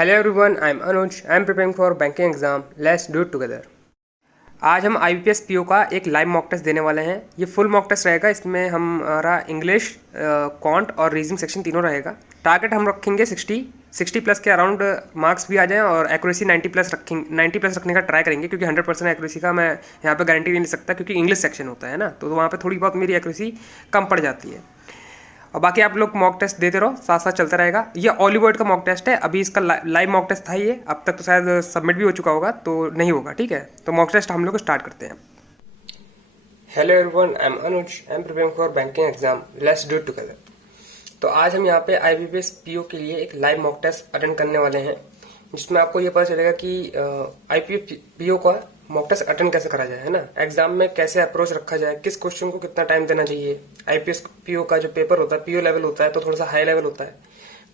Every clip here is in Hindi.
Hello everyone, I am Anuj. I am preparing for banking exam. Let's do it together. आज हम IBPS PO का एक लाइव मॉक टेस्ट देने वाले हैं। ये फुल मॉक टेस्ट रहेगा। इसमें हमारा इंग्लिश, क्वांट और रीजनिंग सेक्शन तीनों रहेगा। टारगेट हम रखेंगे 60 प्लस के अराउंड मार्क्स भी आ जाएं और एक्यूरेसी 90 प्लस रखेंगे। 90 प्लस रखने का ट्राई करेंगे, क्योंकि 100% एक्यूरेसी का मैं यहाँ पे गारंटी नहीं ले सकता, क्योंकि इंग्लिश सेक्शन होता है ना, तो वहाँ पे थोड़ी बहुत मेरी एक्यूरेसी कम पड़ जाती है। और बाकी आप लोग मॉक टेस्ट देते रहो, साथ साथ चलता रहेगा। ये ऑलिवर्ड का मॉक टेस्ट है। अभी इसका लाइव मॉक टेस्ट था ये, अब तक तो शायद सबमिट भी हो चुका होगा, तो नहीं होगा। ठीक है, तो मॉक टेस्ट हम लोग स्टार्ट करते हैं। Hello everyone, I am Anuj. I am preparing for banking exam. Let's do it together. तो आज हम यहाँ पे IBPS PO के लिए एक लाइव मॉक टेस्ट अटेंड करने वाले हैं, जिसमें आपको ये पता चलेगा कि IBPS PO का मॉक टेस्ट अटेंड कैसे करा जाए, है ना। एग्जाम में कैसे अप्रोच रखा जाए, किस क्वेश्चन को कितना टाइम देना चाहिए। IBPS PO का जो पेपर होता है, PO लेवल होता है, तो थोड़ा सा हाई लेवल होता है।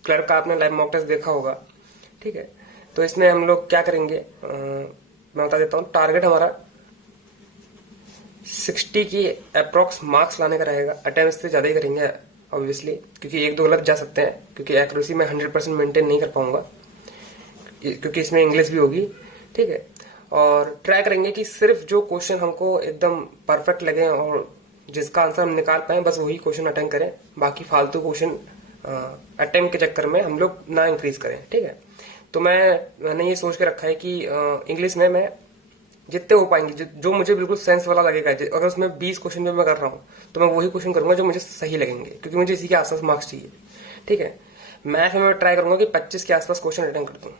क्लर्क का आपने लाइव मॉक टेस्ट देखा होगा, ठीक है। तो इसमें हम लोग क्या करेंगे, मैं बता देता हूँ। टारगेट हमारा 60 की अप्रोक्स मार्क्स लाने का रहेगा। अटेम्प्ट से ज्यादा ही करेंगे ऑब्वियसली, क्योंकि एक दो गलत जा सकते हैं, क्योंकि एक्यूरेसी में 100% मेंटेन नहीं कर पाऊंगा, क्योंकि इसमें इंग्लिश भी होगी, ठीक है। और ट्राई करेंगे कि सिर्फ जो क्वेश्चन हमको एकदम परफेक्ट लगे और जिसका आंसर हम निकाल पाए, बस वही क्वेश्चन अटेम्प्ट करें। बाकी फालतू क्वेश्चन अटेम्प्ट के चक्कर में हम लोग ना इंक्रीज करें, ठीक है। तो मैंने ये सोच के रखा है कि इंग्लिश में मैं जितने हो पाएंगे, जो मुझे बिल्कुल सेंस वाला लगेगा, अगर उसमें 20 क्वेश्चन जो मैं कर रहा हूँ, तो मैं वही क्वेश्चन करूंगा जो मुझे सही लगेंगे, क्योंकि मुझे इसी के आसपास मार्क्स चाहिए, ठीक है। मैथ में मैं ट्राई करूंगा कि 25 के आसपास क्वेश्चन अटेम्प्ट कर दूं,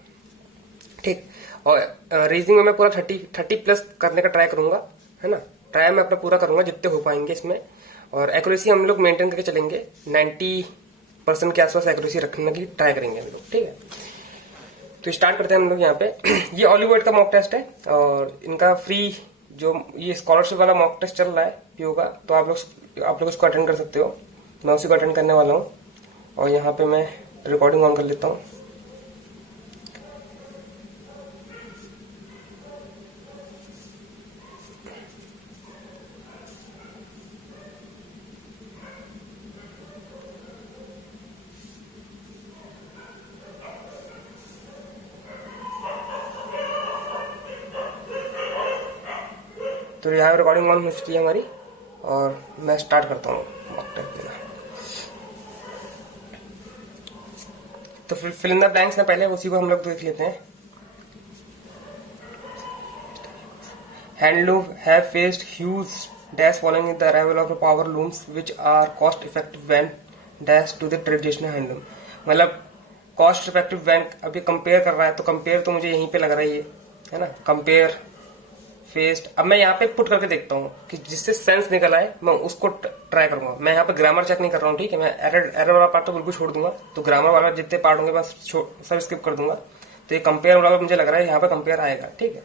ठीक। और रीजनिंग में मैं पूरा 30 प्लस करने का ट्राई करूंगा, है ना। ट्राई मैं अपना पूरा करूंगा जितने हो पाएंगे इसमें। और एक्यूरेसी हम लोग मेंटेन करके चलेंगे, 90% के आसपास एक्यूरेसी रखने की ट्राई करेंगे हम लोग, ठीक है। तो स्टार्ट करते हैं हम लोग यहाँ पे। ये ऑलिवर्ड का मॉक टेस्ट है, और इनका फ्री जो ये स्कॉलरशिप वाला मॉक टेस्ट चल रहा है PO का, तो आप लोग उसको अटेंड कर सकते हो। मैं उसी को अटेंड करने वाला हूँ, और यहाँ पे मैं रिकॉर्डिंग ऑन कर लेता हूँ। तो यहाँ रिकॉर्डिंग ऑन हो चुकी है हमारी, और मैं स्टार्ट करता हूँ मॉक टेस्ट देना। तो फिल इन द ब्लैंक्स ना, पहले उसी को हम लोग देख लेते हैं। Handloom have faced huge dash following the arrival of the power looms, which are cost effective when dash to the traditional handloom। मतलब कॉस्ट इफेक्टिव when अभी कंपेयर कर रहा है, तो कंपेयर तो मुझे यहीं पे लग रहा है, ये है ना। Compare faced. अब मैं यहाँ पे पुट करके देखता हूँ कि जिससे सेंस निकल आए, मैं उसको ट्राई करूंगा। मैं यहाँ पे ग्रामर चेक नहीं कर रहा हूँ, ठीक है। मैं एरर वाला पार्ट तो बिल्कुल छोड़ दूंगा, तो ग्रामर वाला जितने पार्ट होंगे मैं सब स्किप कर दूंगा। तो ये कंपेयर वाला मुझे लग रहा है यहाँ पे कंपेयर आएगा, ठीक है।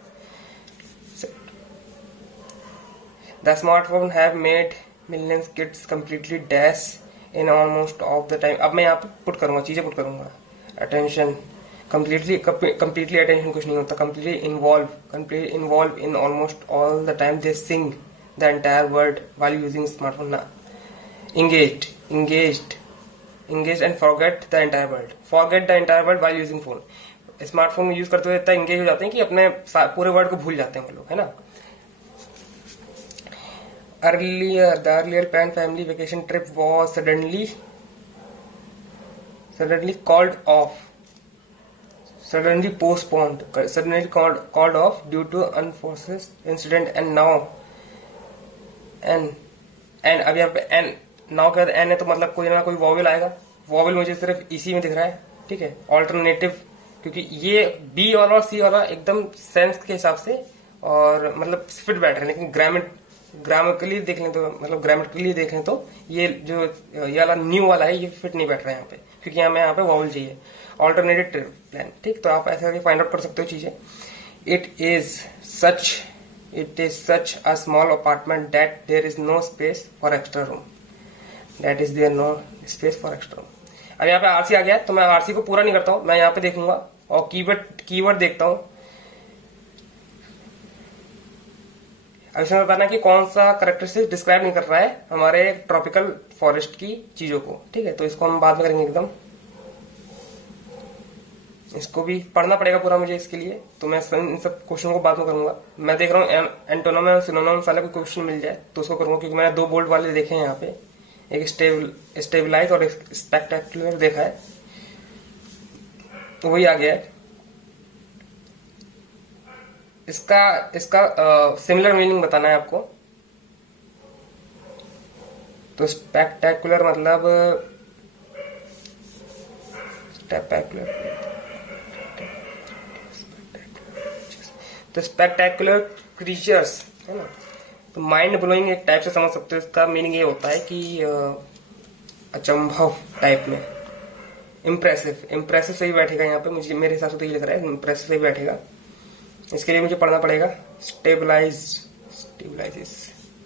The smartphone have made millions kids completely dash in almost of the time। अब मैं यहाँ पे पुट करूंगा, चीजें पुट करूंगा। Attention, completely attention कुछ नहीं होता। completely involve in almost all the time they sing the entire word while using smartphone ना। engaged and forget the entire word while using phone। Smartphone use करते हुए इतना इंगेज हो जाते हैं कि अपने पूरे वर्ड को भूल जाते हैं वो लोग, है ना। Earlier, the earlier planned family vacation trip was suddenly called off, suddenly postponed, suddenly called off due to unforeseen incident। And now and अब यहाँ पे n नाउ क्या n है, तो मतलब कोई ना कोई वॉवेल आएगा। वॉवेल मुझे सिर्फ इसी में दिख रहा है, ठीक है। ऑल्टरनेटिव, क्योंकि ये B वाला और C वाला एकदम सेंस के हिसाब से और मतलब फिट बैठ रहे हैं, लेकिन ग्रामेटिकली देख लें तो ये जो ये वाला न्यू वाला है, ये फिट नहीं बैठ रहा है यहाँ पे, क्योंकि यहाँ पे वॉवल चाहिए। ऑल्टरनेटिव प्लान, ठीक। तो आप ऐसे करके फाइंड आउट कर सकते हो चीजें। It is such a small apartment that there is no space for extra room. अब यहाँ पे RC आ गया है, तो मैं RC को पूरा नहीं करता हूँ, मैं यहाँ पे देखूंगा और कीवर्ड देखता हूँ। अब इसमें बताना कि कौन सा करेक्टरिस्टिक डिस्क्राइब नहीं कर रहा है हमारे ट्रॉपिकल फॉरेस्ट की चीजों को, ठीक है। तो इसको हम बाद में करेंगे एकदम। इसको भी पढ़ना पड़ेगा पूरा मुझे इसके लिए, तो मैं इन सब क्वेश्चन को बाद में करूंगा। मैं देख रहा हूँ एंटोनम और सिनोनिम वाला कोई क्वेश्चन मिल जाए तो उसको करूंगा, क्योंकि मैंने 2 बोल्ड वाले देखे हैं यहाँ पे, एक स्टेबलाइज और एक स्पेक्टेकुलर देखा है, तो वही आ गया है। इसका सिमिलर मीनिंग बताना है आपको। तो स्पेक्टेकुलर मतलब तो स्पेक्टेकुलर क्रीचर्स है ना, तो माइंड ब्लोइंग एक टाइप से समझ सकते हो। इसका मीनिंग ये होता है कि अचंभव टाइप में। इम्प्रेसिव सही बैठेगा यहाँ पे, मुझे मेरे हिसाब से तो ये लग रहा है इम्प्रेसिव सही बैठेगा। इसके लिए मुझे पढ़ना पड़ेगा स्टेबलाइज,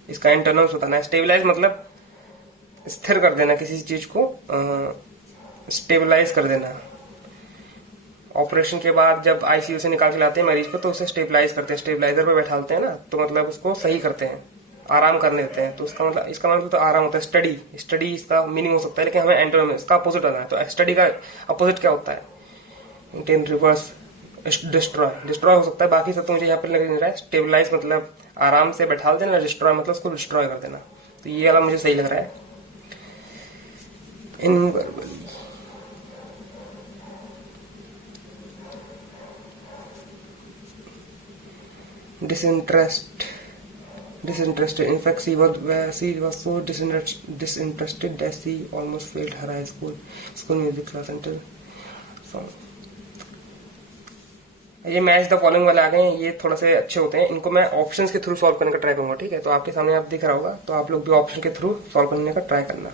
इसका इंटरनल्स बताना है। स्टेबलाइज मतलब स्थिर कर देना, किसी चीज को स्टेबलाइज कर देना। ऑपरेशन के बाद जब आईसीयू से निकाल के लाते हैं मरीज को तो उसे स्टेबलाइज करते हैं, स्टेबलाइजर पे बैठाते हैं ना, तो मतलब उसको सही करते हैं, आराम करने देते हैं। तो इसका मतलब तो आराम होता है। स्टडी इसका मीनिंग हो सकता है, लेकिन हमें एंटोनिम इसका अपोजिट होना है। तो स्टडी का अपोजिट क्या होता है? इन रिवर्स डिस्ट्रॉय हो सकता है। बाकी सब तो मुझे यहाँ पे लग नहीं रहा है। स्टेबलाइज मतलब आराम से बैठा देना, डिस्ट्रॉय मतलब उसको डिस्ट्रॉय कर देना। तो ये वाला मुझे सही लग रहा है। इनवर्बली disinterested. In fact, she was so disinterested that she almost failed her high school music class until song. ये मैच द फॉलोइंग वाले आ गए हैं, ये थोड़ा से अच्छे होते हैं। इनको मैं ऑप्शंस के थ्रू सॉल्व करने का ट्राई करूंगा, ठीक है? तो आपके सामने आप दिख रहा होगा, तो आप लोग भी ऑप्शन के थ्रू सॉल्व करने का ट्राई करना।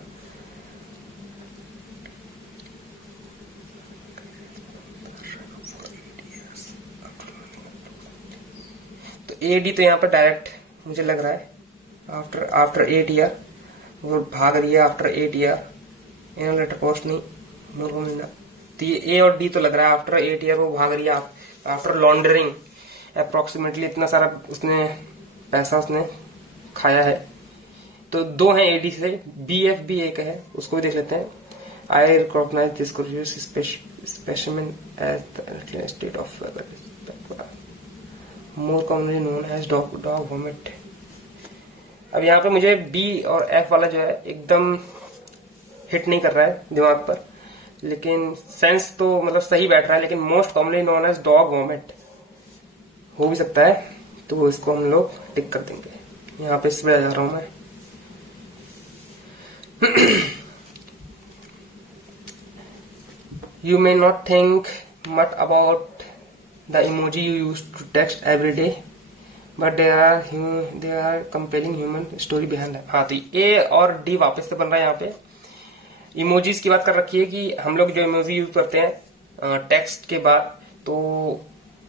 तो AD तो यहाँ पर डायरेक्ट मुझे लग रहा है आफ्टर 8 ईयर वो भाग रही है। After 8 year in letter post नहीं मेरे को मिलना। तो ये A और D तो लग रहा है आफ्टर 8 ईयर वो भाग रही है आफ्टर लॉन्ड्रिंग अप्रोक्सीमेटली इतना सारा उसने पैसा उसने खाया है। तो 2 हैं AD से। BF भी एक है, उसको भी देख लेते हैं। I recognise this specimen as the state of more commonly known as dog vomit. अब यहाँ पे मुझे B और F वाला जो है एकदम हिट नहीं कर रहा है दिमाग पर, लेकिन सेंस तो मतलब सही बैठ रहा है। लेकिन most commonly known as dog vomit हो भी सकता है, तो इसको हम लोग टिक कर देंगे। यहाँ पे इस पे आ जा रहा हूं मैं। You may not think much about the emoji you use to text every day, but there are compelling human story behind it. हाँ, तो A और D वापस से बन रहा है यहाँ पे। इमोजीज की बात कर रखी है कि हम लोग जो इमोजी यूज करते हैं टेक्स्ट के बाद, तो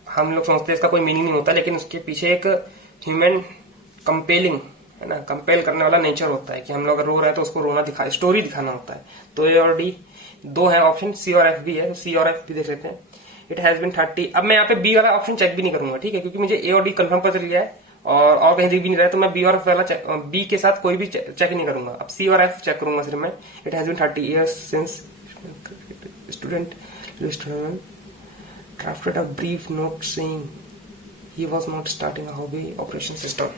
हम लोग समझते हैं इसका कोई मीनिंग नहीं होता, लेकिन उसके पीछे एक ह्यूमन कंपेलिंग है ना, कंपेल करने वाला नेचर होता है कि हम लोग अगर रो रहे हैं तो उसको रोना स्टोरी दिखाना होता है। तो A और D 2 है ऑप्शन। C और F भी है, तो C और F भी देख लेते हैं। It has been 30। अब मैं यहाँ पे B वाला ऑप्शन चेक भी नहीं करूंगा, ठीक है? क्योंकि मुझे A और D कंफर्म पता चल गया है और कहीं दिख भी नहीं रहा है, तो मैं B और F वाला B के साथ कोई भी चेक नहीं करूंगा। अब C और F चेक करूंगा सिर्फ मैं। It has been 30 years since student drafted a brief note saying he was not starting a hobby operation system.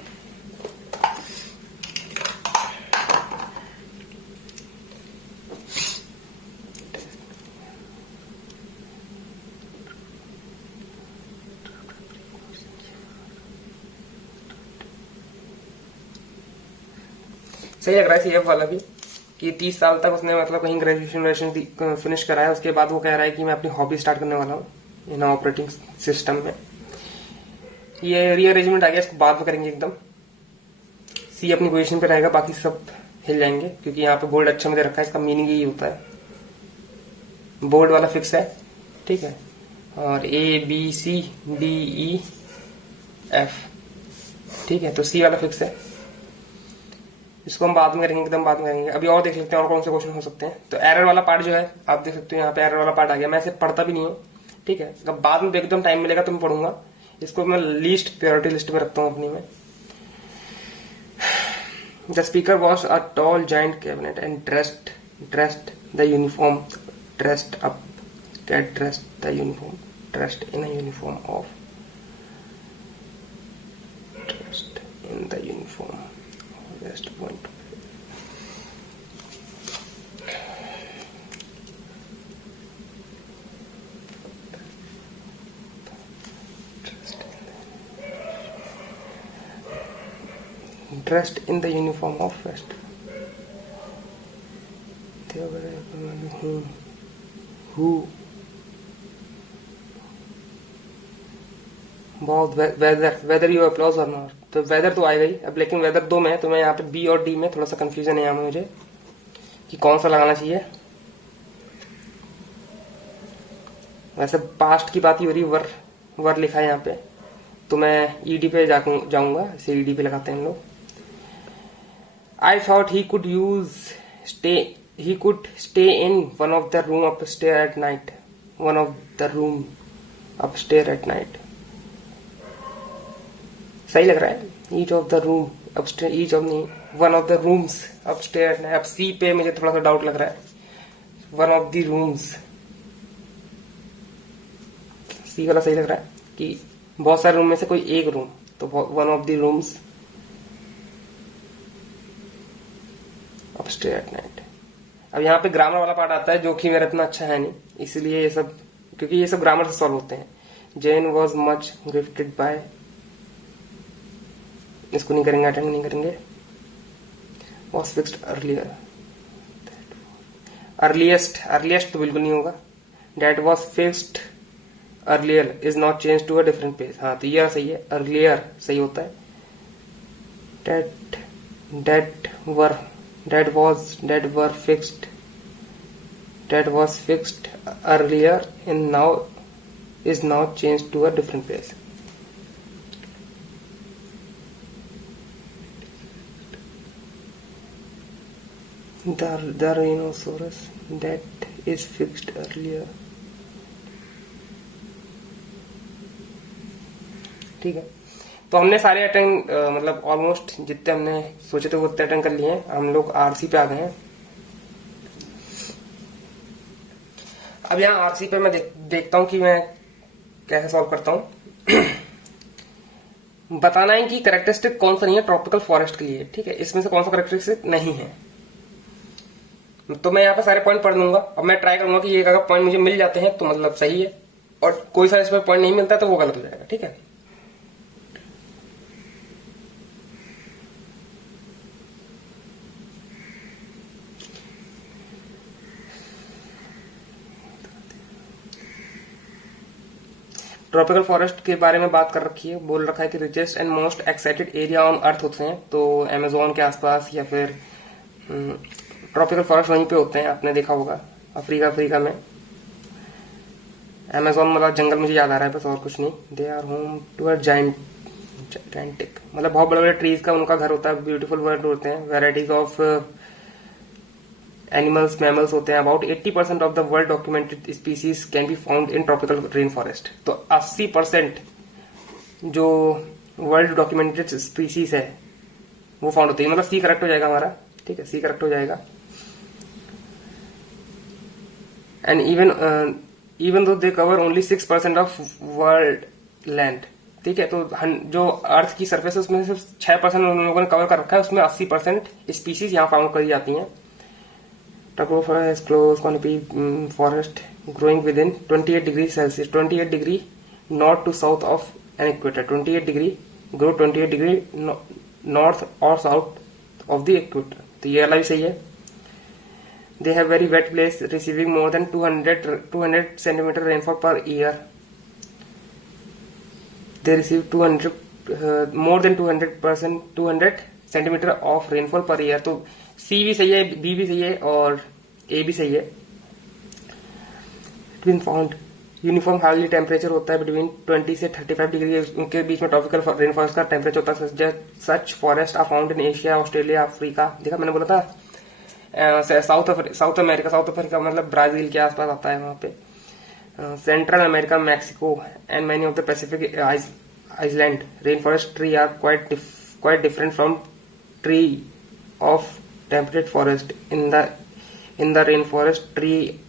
सही लग रहा है CF वाला भी कि 30 साल तक उसने मतलब कहीं ग्रेजुएशन फिनिश कराया, उसके बाद वो कह रहा है कि मैं अपनी हॉबी स्टार्ट करने वाला हूँ इन ऑपरेटिंग सिस्टम में। ये रीअरेंजमेंट आ गया, इसको बाद में करेंगे एकदम। C अपनी पोजीशन पे रहेगा, बाकी सब हिल जाएंगे क्योंकि यहाँ पे बोल्ड अच्छा में दे रखा है। इसका मीनिंग यही होता है, बोल्ड वाला फिक्स है, ठीक है? और ABCDEF, ठीक है? तो C वाला फिक्स है। इसको हम बाद में करेंगे, एकदम बाद में करेंगे। अभी और देख लेते हैं और कौन से क्वेश्चन हो सकते हैं। तो एरर वाला पार्ट जो है आप देख सकते हो, यहाँ पे एरर वाला पार्ट आ गया। मैं इसे पढ़ता भी नहीं हूँ, ठीक है? जब बाद में एकदम टाइम मिलेगा तो मैं पढ़ूंगा। इसको मैं लीस्ट प्रायोरिटी लिस्ट में रखता हूँ अपनी में। The speaker was a tall giant cabinet and dressed the uniform dressed up cat dressed the uniform. dressed in a uniform of dressed in the uniform of West Point. Dressed in the uniform of West. Who बहुत वेदर यू अप्लॉज और नॉट, तो वेदर तो आ गई अब, लेकिन वेदर दो में है तो मैं यहाँ पे बी और डी में थोड़ा सा कंफ्यूजन है यहाँ मुझे कि कौन सा लगाना चाहिए। वैसे पास्ट की बात ही हो रही, वर लिखा है यहाँ पे, तो मैं ईडी पे जाऊंगा, इसे ईडी पे लगाते हैं हम लोग। I thought he could stay in one of the room upstairs at night. One of the room upstairs at night. सही लग रहा है। Each of the room upstairs, each of नहीं, one of the rooms upstairs at night. अब सी पे मुझे थोड़ा सा डाउट लग रहा है। One of the rooms. सी वाला सही लग रहा है कि बहुत सारे रूम में से कोई एक रूम, तो one of the rooms upstairs at night। अब यहाँ पे ग्रामर वाला पार्ट आता है जो कि मेरा इतना अच्छा है नहीं, इसलिए ये सब, क्योंकि ये सब ग्रामर से सॉल्व होते हैं। Jane was much gifted by, इसको नहीं करेंगे, अटेंड नहीं करेंगे। Was fixed earlier, अर्लीस्ट तो बिल्कुल नहीं होगा। That was fixed earlier is not changed to a different place, हाँ तो ये सही है, earlier सही होता है। That was fixed earlier and now is now changed to a different place. The rhinoceros that is fixed earlier, ठीक है। तो हमने सारे अटेंड मतलब ऑलमोस्ट जितने हमने सोचे थे वो उतने अटेंड कर लिए हैं। हम लोग आरसी पे आ गए हैं। अब यहाँ आरसी पे मैं देखता हूँ कि मैं कैसे सॉल्व करता हूँ। बताना है कि कैरेक्टरिस्टिक कौन सा नहीं है ट्रॉपिकल फॉरेस्ट के लिए, ठीक है, इसमें से कौन सा कैरेक्टरिस्टिक नहीं है। तो मैं यहाँ पे सारे पॉइंट पढ़ लूंगा। अब मैं ट्राई करूंगा कि ये अगर पॉइंट मुझे मिल जाते हैं तो मतलब सही है, और कोई सा इसमें पॉइंट नहीं मिलता तो वो गलत हो जाएगा, ठीक है। ट्रॉपिकल फॉरेस्ट के बारे में बात कर रखी है, बोल रखा है कि richest and most excited area on earth होते हैं, तो अमेजोन के आसपास या फिर ट्रॉपिकल फॉरेस्ट वहीं पे होते हैं, आपने देखा होगा अफ्रीका में। अमेजोन मतलब जंगल मुझे याद आ रहा है बस, और कुछ नहीं। They are home to a gigantic, मतलब बहुत बड़े बड़े ट्रीज का उनका घर होता है, ब्यूटीफुल वर्ल्ड होते हैं, वेराइटीज ऑफ एनिमल्स मैमल्स होते हैं। About 80% of the world documented species can be found in tropical rain forest. तो 80% जो वर्ल्ड डॉक्यूमेंटेड स्पीसीज है वो फाउंड होती है, मतलब सी करेक्ट हो जाएगा हमारा, ठीक है, सी करेक्ट हो जाएगा। And even though they cover only 6% of world land, ठीक है। तो जो अर्थ की सर्फेस है उसमें सिर्फ 6% उन लोगों ने कवर कर रखा है, उसमें 80% स्पीसीज यहाँ फाउंड करी जाती हैं। Taco forest, close canopy forest growing within 28 degrees Celsius, 28 degree north to south of an equator, 28 degree grow 28 degree north or south of the equator। तो ये वाला भी सही है। They have very wet place receiving more than 200 centimeter rainfall per year। They receive 200 more than 200 centimeter of rainfall per year। तो सी भी सही है, बी भी सही है और ए भी सही है। Between found uniform highly temperature होता है बिटवीन 20 से 35 डिग्री, उनके बीच में ट्रॉपिकल रेन फॉरेस्ट का टेम्परेचर होता है। Such forest are found in Asia, Australia, Africa, देखा मैंने बोला था साउथ अमेरिका मतलब ब्राजील के आसपास आता है वहां पे। Central America, Mexico and many of the Pacific island rain forest tree are quite different from tree of temperate forest। in the rainforest tree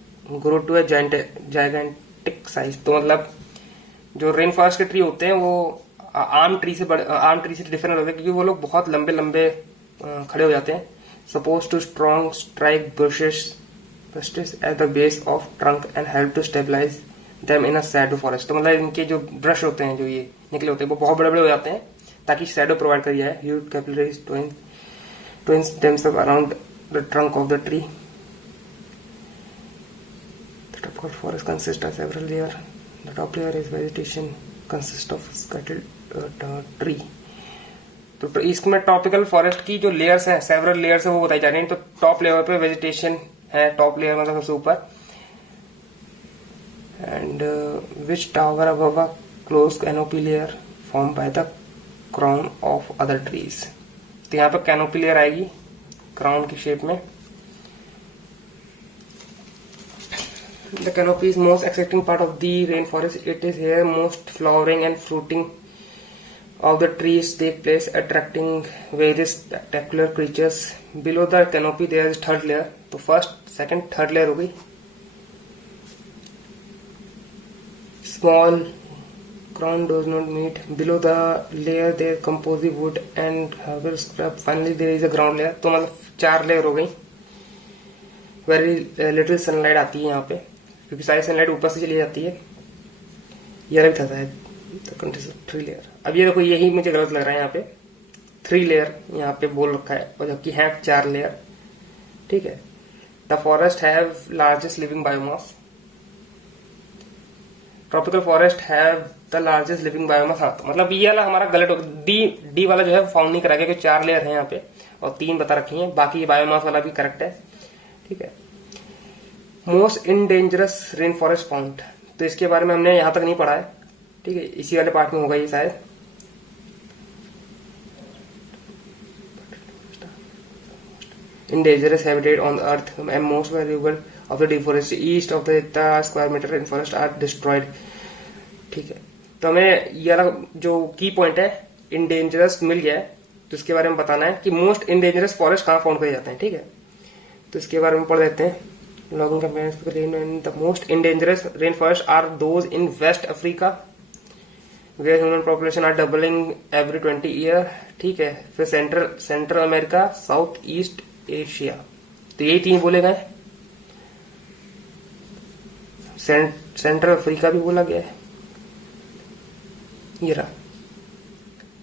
grow to a gigantic size। तो मतलब जो रेन फॉरेस्ट के ट्री होते हैं वो आर्म ट्री से डिफरेंट होते हैं, क्योंकि वो लोग बहुत लंबे लंबे खड़े हो जाते हैं। Suppose to strong strike brushes at the base of trunk and help to stabilise them in a shadow forest. तो मतलब इनके जो ब्रश होते हैं, जो ये निकले होते हैं, वो बहुत बड़े बड़े हो जाते हैं ताकि शैडो प्रोवाइड करी जाए। Huge capillaries twins themselves around the trunk of the tree. The tropical forest consists of several layers. The top layer is vegetation, consists of scattered tree. तो इसमें ट्रॉपिकल फॉरेस्ट की जो लेयर्स हैं, सेवरल लेयर्स है, वो बताई जा रही हैं। तो टॉप लेयर पे वेजिटेशन है, टॉप लेयर मतलब सबसे ऊपर, and which tower above a close canopy layer form by the crown of other trees. तो यहाँ पे कैनोपी लेयर आएगी क्राउन की शेप में। The canopy is most exciting part of the rain forest. It is here most flowering and fruiting of the trees take place, attracting various spectacular creatures. Below the canopy there is third layer. तो first, second, third layer हो गई। Small crown does not meet. Below the layer there composite wood and herbal scrub. Finally there is a ground layer. तो मतलब 4 लेयर हो गई। Very little sunlight आती है यहाँ पे, क्योंकि सारी सनलाइट ऊपर से चली जाती है। ये भी था शायद 3 लेयर। अब ये देखो, यही मुझे गलत लग रहा है। यहाँ पे 3 लेयर यहाँ पे बोल रखा है, और जबकि है 4 लेयर। ठीक है। The forest have largest living biomass. Tropical forest have the largest living biomass. हाँ, तो मतलब ये वाला हमारा गलत हो गया। डी वाला जो है फाउंड नहीं करा गया, क्योंकि 4 लेयर है यहाँ पे और 3 बता रखी है। बाकी ये बायोमास वाला भी करेक्ट है। ठीक है। Most endangered rain forest found, तो इसके बारे में हमने यहां तक नहीं पढ़ा है। ठीक है, इसी वाले पार्ट में होगा ये शायद। Indigenous habitat on the earth and most valuable of the deforested east of the square meter rainforest are destroyed. ठीक है, तो हमें ये जो की पॉइंट है इंडेंजरस मिल गया है, तो इसके बारे में बताना है कि मोस्ट इंडेंजरस फॉरेस्ट कहाँ फाउंड करे जाते हैं। ठीक है, तो इसके बारे में पढ़ लेते हैं। Logging compares the most endangered rain forest are those in West Africa where human population are doubling every 20 year. ठीक है, फिर Central America, South East Asia, तो यही 3 बोले गए। सेंट्रल अफ्रीका भी बोला गया है, ये रहा।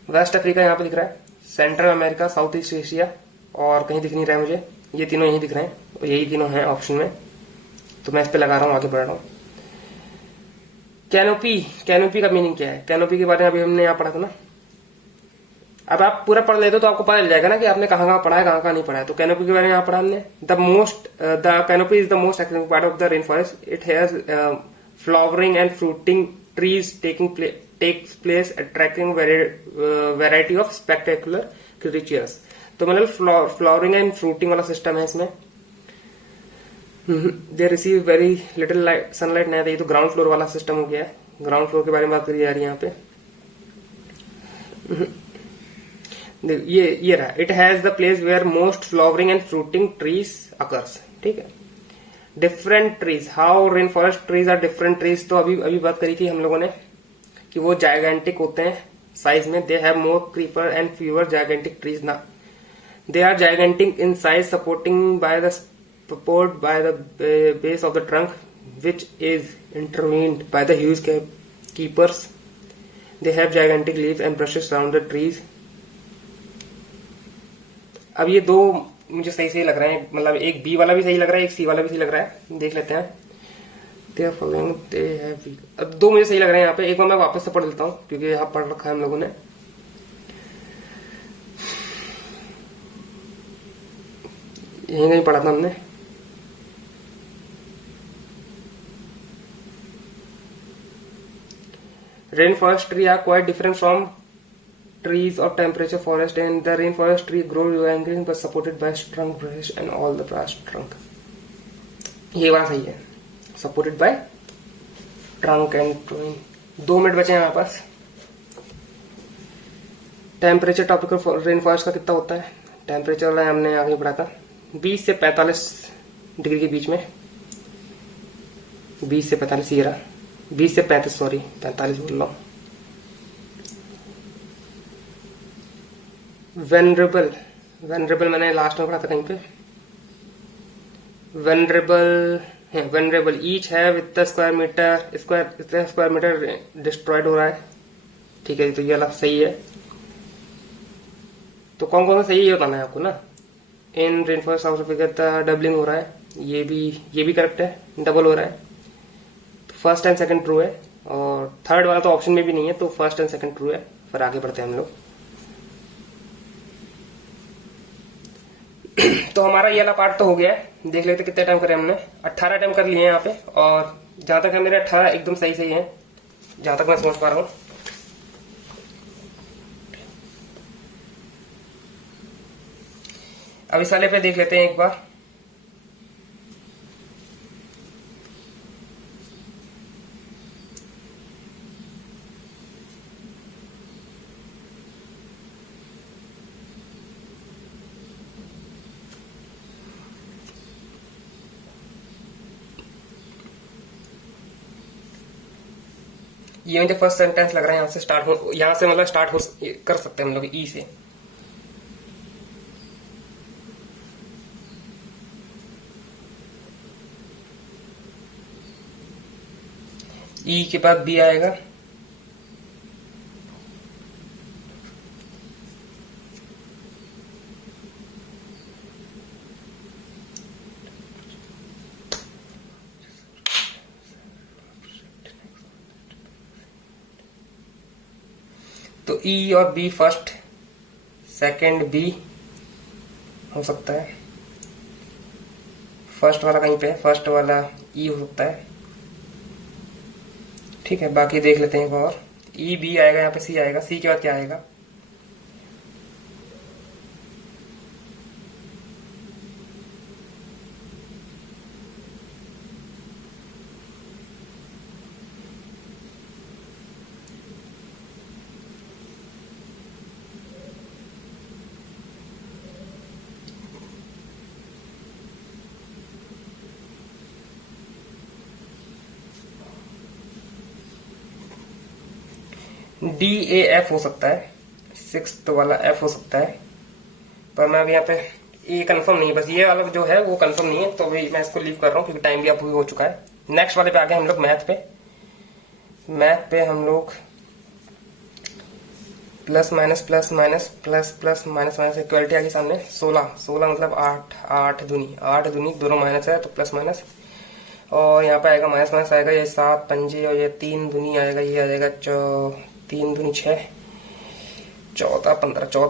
वेस्ट अफ्रीका यहाँ पे दिख रहा है, central America, South East Asia, और कहीं दिख नहीं रहा है मुझे। ये तीनों यही दिख रहे हैं, और यही तीनों हैं ऑप्शन में, तो मैं इस पे लगा रहा हूँ, आगे बढ़ रहा हूँ। कैनोपी का मीनिंग क्या है? कैनोपी के बारे में अभी हमने यहाँ पढ़ा था ना। अब आप पूरा पढ़ लेते हो तो आपको पता चल जाएगा ना कि आपने कहाँ कहाँ पढ़ा है, कहाँ कहाँ नहीं पढ़ा है। तो कैनोपी के बारे में यहाँ पढ़ा हमने। The canopy is the most expensive part of the rain forest. It has flowering and fruiting trees takes place, attracting variety of spectacular creatures. तो मतलब फ्लावरिंग एंड फ्रूटिंग वाला सिस्टम है इसमें। They receive very little sunlight. नहीं, ये तो ग्राउंड फ्लोर वाला सिस्टम हो गया है। ग्राउंड फ्लोर के बारे में बात करी जा रही है यहाँ पे। ये रहा, it has the place where most flowering and fruiting trees occurs. ठीक है, different trees, how rain forest trees are different trees. तो अभी बात करी थी हम लोगों ने कि वो जायगेंटिक होते हैं साइज में। They have more creeper and fewer gigantic trees ना। They are gigantic in size, supporting by the support by the base of the trunk, which is intervened by the huge keepers. They have gigantic leaves and brushes around the trees. अब ये 2 मुझे सही लग रहे हैं, मतलब एक बी वाला भी सही लग रहा है, एक सी वाला भी सही लग रहा है। देख लेते हैं। अब 2 मुझे सही लग रहे हैं यहाँ पे। एक बार मैं वापस से पढ़ लेता हूँ, क्योंकि यहाँ पढ़ रखा है हम लोगों ने। यही नहीं पढ़ा था हमने। Rainforest tree are quite different from trees of temperature forest, and the rainforest tree grows angling but supported by strong branches and all the branch trunk. ये वाला सही है, supported by trunk and twine. 2 minute बचे हैं हमारे पास। टेम्परेचर टॉपिकल रेन फॉरेस्ट का कितना होता है? टेम्परेचर वाला हमने आगे पढ़ा था 20 से 45 डिग्री के बीच में। 20 से 45 ये रहा, 20 से 35, सॉरी 45 बोल रहा हूँ। वेनरेबल, वेनरेबल मैंने लास्ट में पढ़ा था कहीं पे। वेनरेबल है, वेनरेबल ईच है with the square metre, square metre destroyed हो रहा है। ठीक है, तो ये वाला सही है। तो कौन कौन सा सही है बताना है आपको ना। इन रेनफॉरेस्ट साउथ अफ्रीका डबलिंग हो रहा है, ये भी करेक्ट है, डबल हो रहा है। तो फर्स्ट एंड सेकंड ट्रू है, और थर्ड वाला तो ऑप्शन में भी नहीं है, तो फर्स्ट एंड सेकंड ट्रू है। फिर आगे बढ़ते हैं हम लोग। तो हमारा ये वाला पार्ट तो हो गया है। देख लेते कितने टाइम करे हमने। 18 टाइम कर लिए हैं यहाँ पे, और जहां तक है मेरे 18 एकदम सही सही है, जहां तक मैं समझ पा रहा हूँ। अब इस वाले पे देख लेते हैं एक बार। ये मुझे फर्स्ट सेंटेंस लग रहा है, यहाँ से स्टार्ट हो, यहाँ से मतलब स्टार्ट हो कर सकते हैं हम लोग ई से। ई के बाद बी आएगा, तो ई और बी फर्स्ट, सेकंड बी हो सकता है। फर्स्ट वाला कहीं पे है, फर्स्ट वाला ई हो सकता है। ठीक है, बाकी देख लेते हैं एक और। ई बी आएगा, यहाँ पे सी आएगा, सी के बाद क्या आएगा? डी ए एफ हो सकता है, सिक्स्थ वाला एफ हो सकता है, पर मैं अभी यहाँ पे ए कंफर्म नहीं है, बस ये वाला जो है वो कंफर्म नहीं है, तो अभी मैं इसको लीव कर रहा हूँ क्योंकि टाइम भी अब हो चुका है। नेक्स्ट वाले पे आ गए हम लोग, मैथ पे। मैथ पे हम लोग plus minus plus minus plus plus minus minus equality आ गई सामने। 16 मतलब 8, 8 दूनी दोनों माइनस है तो प्लस माइनस, और यहाँ पे आएगा माइनस माइनस आएगा, ये 7 पंजे और ये 3 दूनी आएगा, ये आ जाएगा 3 दूनी 6, 14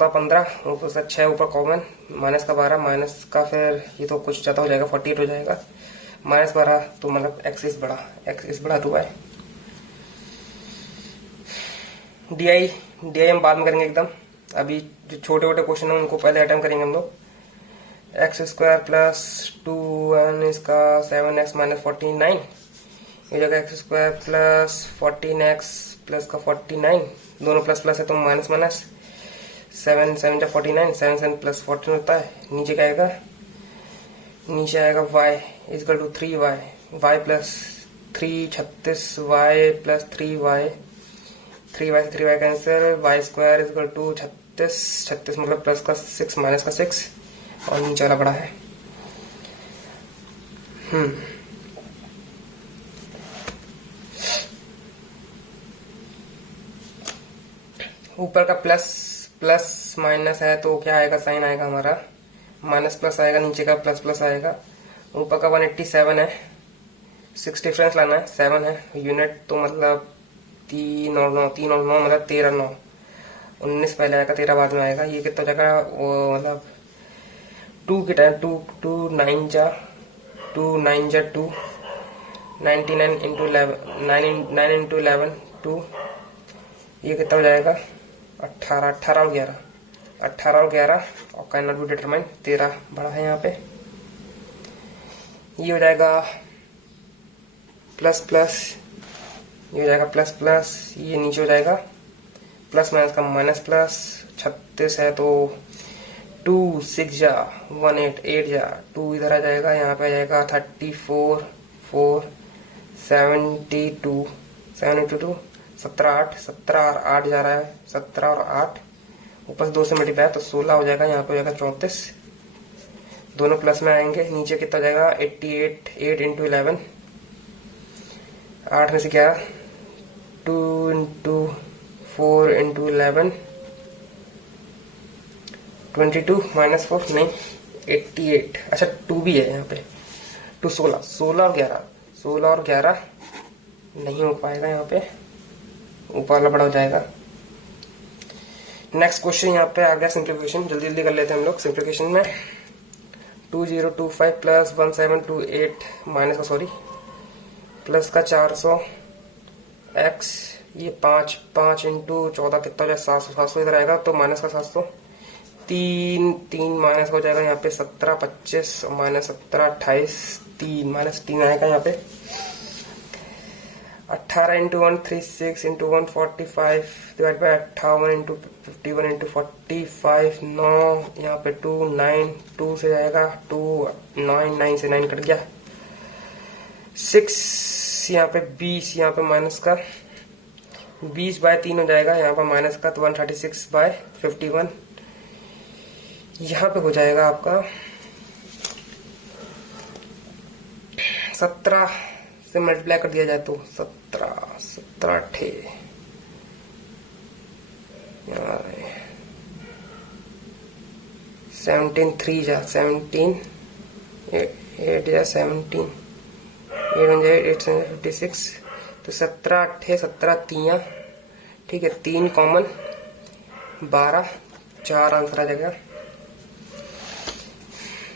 15 ऊपर से 6 ऊपर कॉमन, माइनस का 12, माइनस का फिर ये तो कुछ ज्यादा हो जाएगा, 48 हो जाएगा, माइनस 12 तो मतलब एक्स इज बड़ा 2 है। डी आई हम बाद में करेंगे एकदम, अभी जो छोटे छोटे क्वेश्चन है उनको पहले अटेम्प्ट करेंगे हम लोग। एक्स स्क्वायर प्लस 2n इसका 7x माइनस 49, ये जगह x square plus 14x plus का 49, दोनों प्लस प्लस है तो माइनस माइनस, 7 7 जा 49, 7 7 प्लस 14 होता है। नीचे क्या आएगा? नीचे आएगा y is equal to 3y, y plus 3 36, y plus 3y, 3y से 3y cancel, y square is equal to 36 मतलब प्लस का 6 माइनस का 6, और नीचे वाला बड़ा है। ऊपर का प्लस प्लस माइनस है तो क्या आएगा? साइन आएगा हमारा, माइनस प्लस आएगा, नीचे का प्लस प्लस आएगा। ऊपर का 187 है, 6 डिफरेंस लाना है, 7 है यूनिट, तो मतलब 3 और 9 मतलब 13 9, 19 पहले आएगा, 13 बाद में आएगा। ये कितना जगह वो मतलब 2 के टाइम 2 9 जा 2 99 इंटू 9 इंटू 11 2, ये कितना हो जाएगा? 18 और 11 और कैन नॉट बी डिटरमाइन, 13 बड़ा है यहाँ पे। ये हो जाएगा प्लस प्लस, ये हो जाएगा प्लस प्लस, ये नीचे हो जाएगा प्लस माइनस का माइनस प्लस, 36 है तो 2 6 जा 1 8 जा 2 इधर आ जाएगा, यहाँ पे आ जाएगा 34 4 72 7 इंटू 2 17 8, 17 और 8 जा रहा है, 17 और 8 ऊपर से 2 से मल्टीप्लाई तो 16 हो जाएगा, यहाँ पे हो जाएगा 34, दोनों प्लस में आएंगे, नीचे कितना हो जाएगा 88, 8 इंटू 11, 8 में से क्या 2 इंटू 4 इंटू 11, 22 माइनस 4 नहीं 88, अच्छा 2 भी है यहाँ पे, 2 16, 16 और 11, 16 और 11 नहीं हो पाएगा, यहाँ पे ऊपर वाला बड़ा हो जाएगा। नेक्स्ट क्वेश्चन यहाँ पे आ गया सिंप्लीफिकेशन, जल्दी जल्दी कर लेते हैं हम लोग सिंप्लीफिकेशन में। 2025 प्लस 1728 माइनस का सॉरी प्लस का 400 x, ये 5 5 इंटू 14 कितना हो जाए 700, 700 इधर आएगा तो माइनस का 700, 3 माइनस हो जाएगा यहाँ पे 17 25 माइनस 17 28, 3 माइनस 3 आएगा यहाँ पे, 18 into 1 36 into 1 45 divide by 58 into 51 into 45, 9 यहाँ पे 2 9 2 से जाएगा 2 9 9 से 9 कट गया, 6 यहाँ पे 20, यहाँ पे माइनस का 20 बाय 3 हो जाएगा, यहाँ पर माइनस का तो 136 बाय 51, यहाँ पे हो जाएगा आपका 17 से मल्टीप्लाई कर दिया जाए तो 17 17 8 17 3 जा 17 8 जा 17 8 हो जाए 856, तो 17 8 17 3, ठीक है 3 कॉमन 12, 4 आंसर आ जाएगा।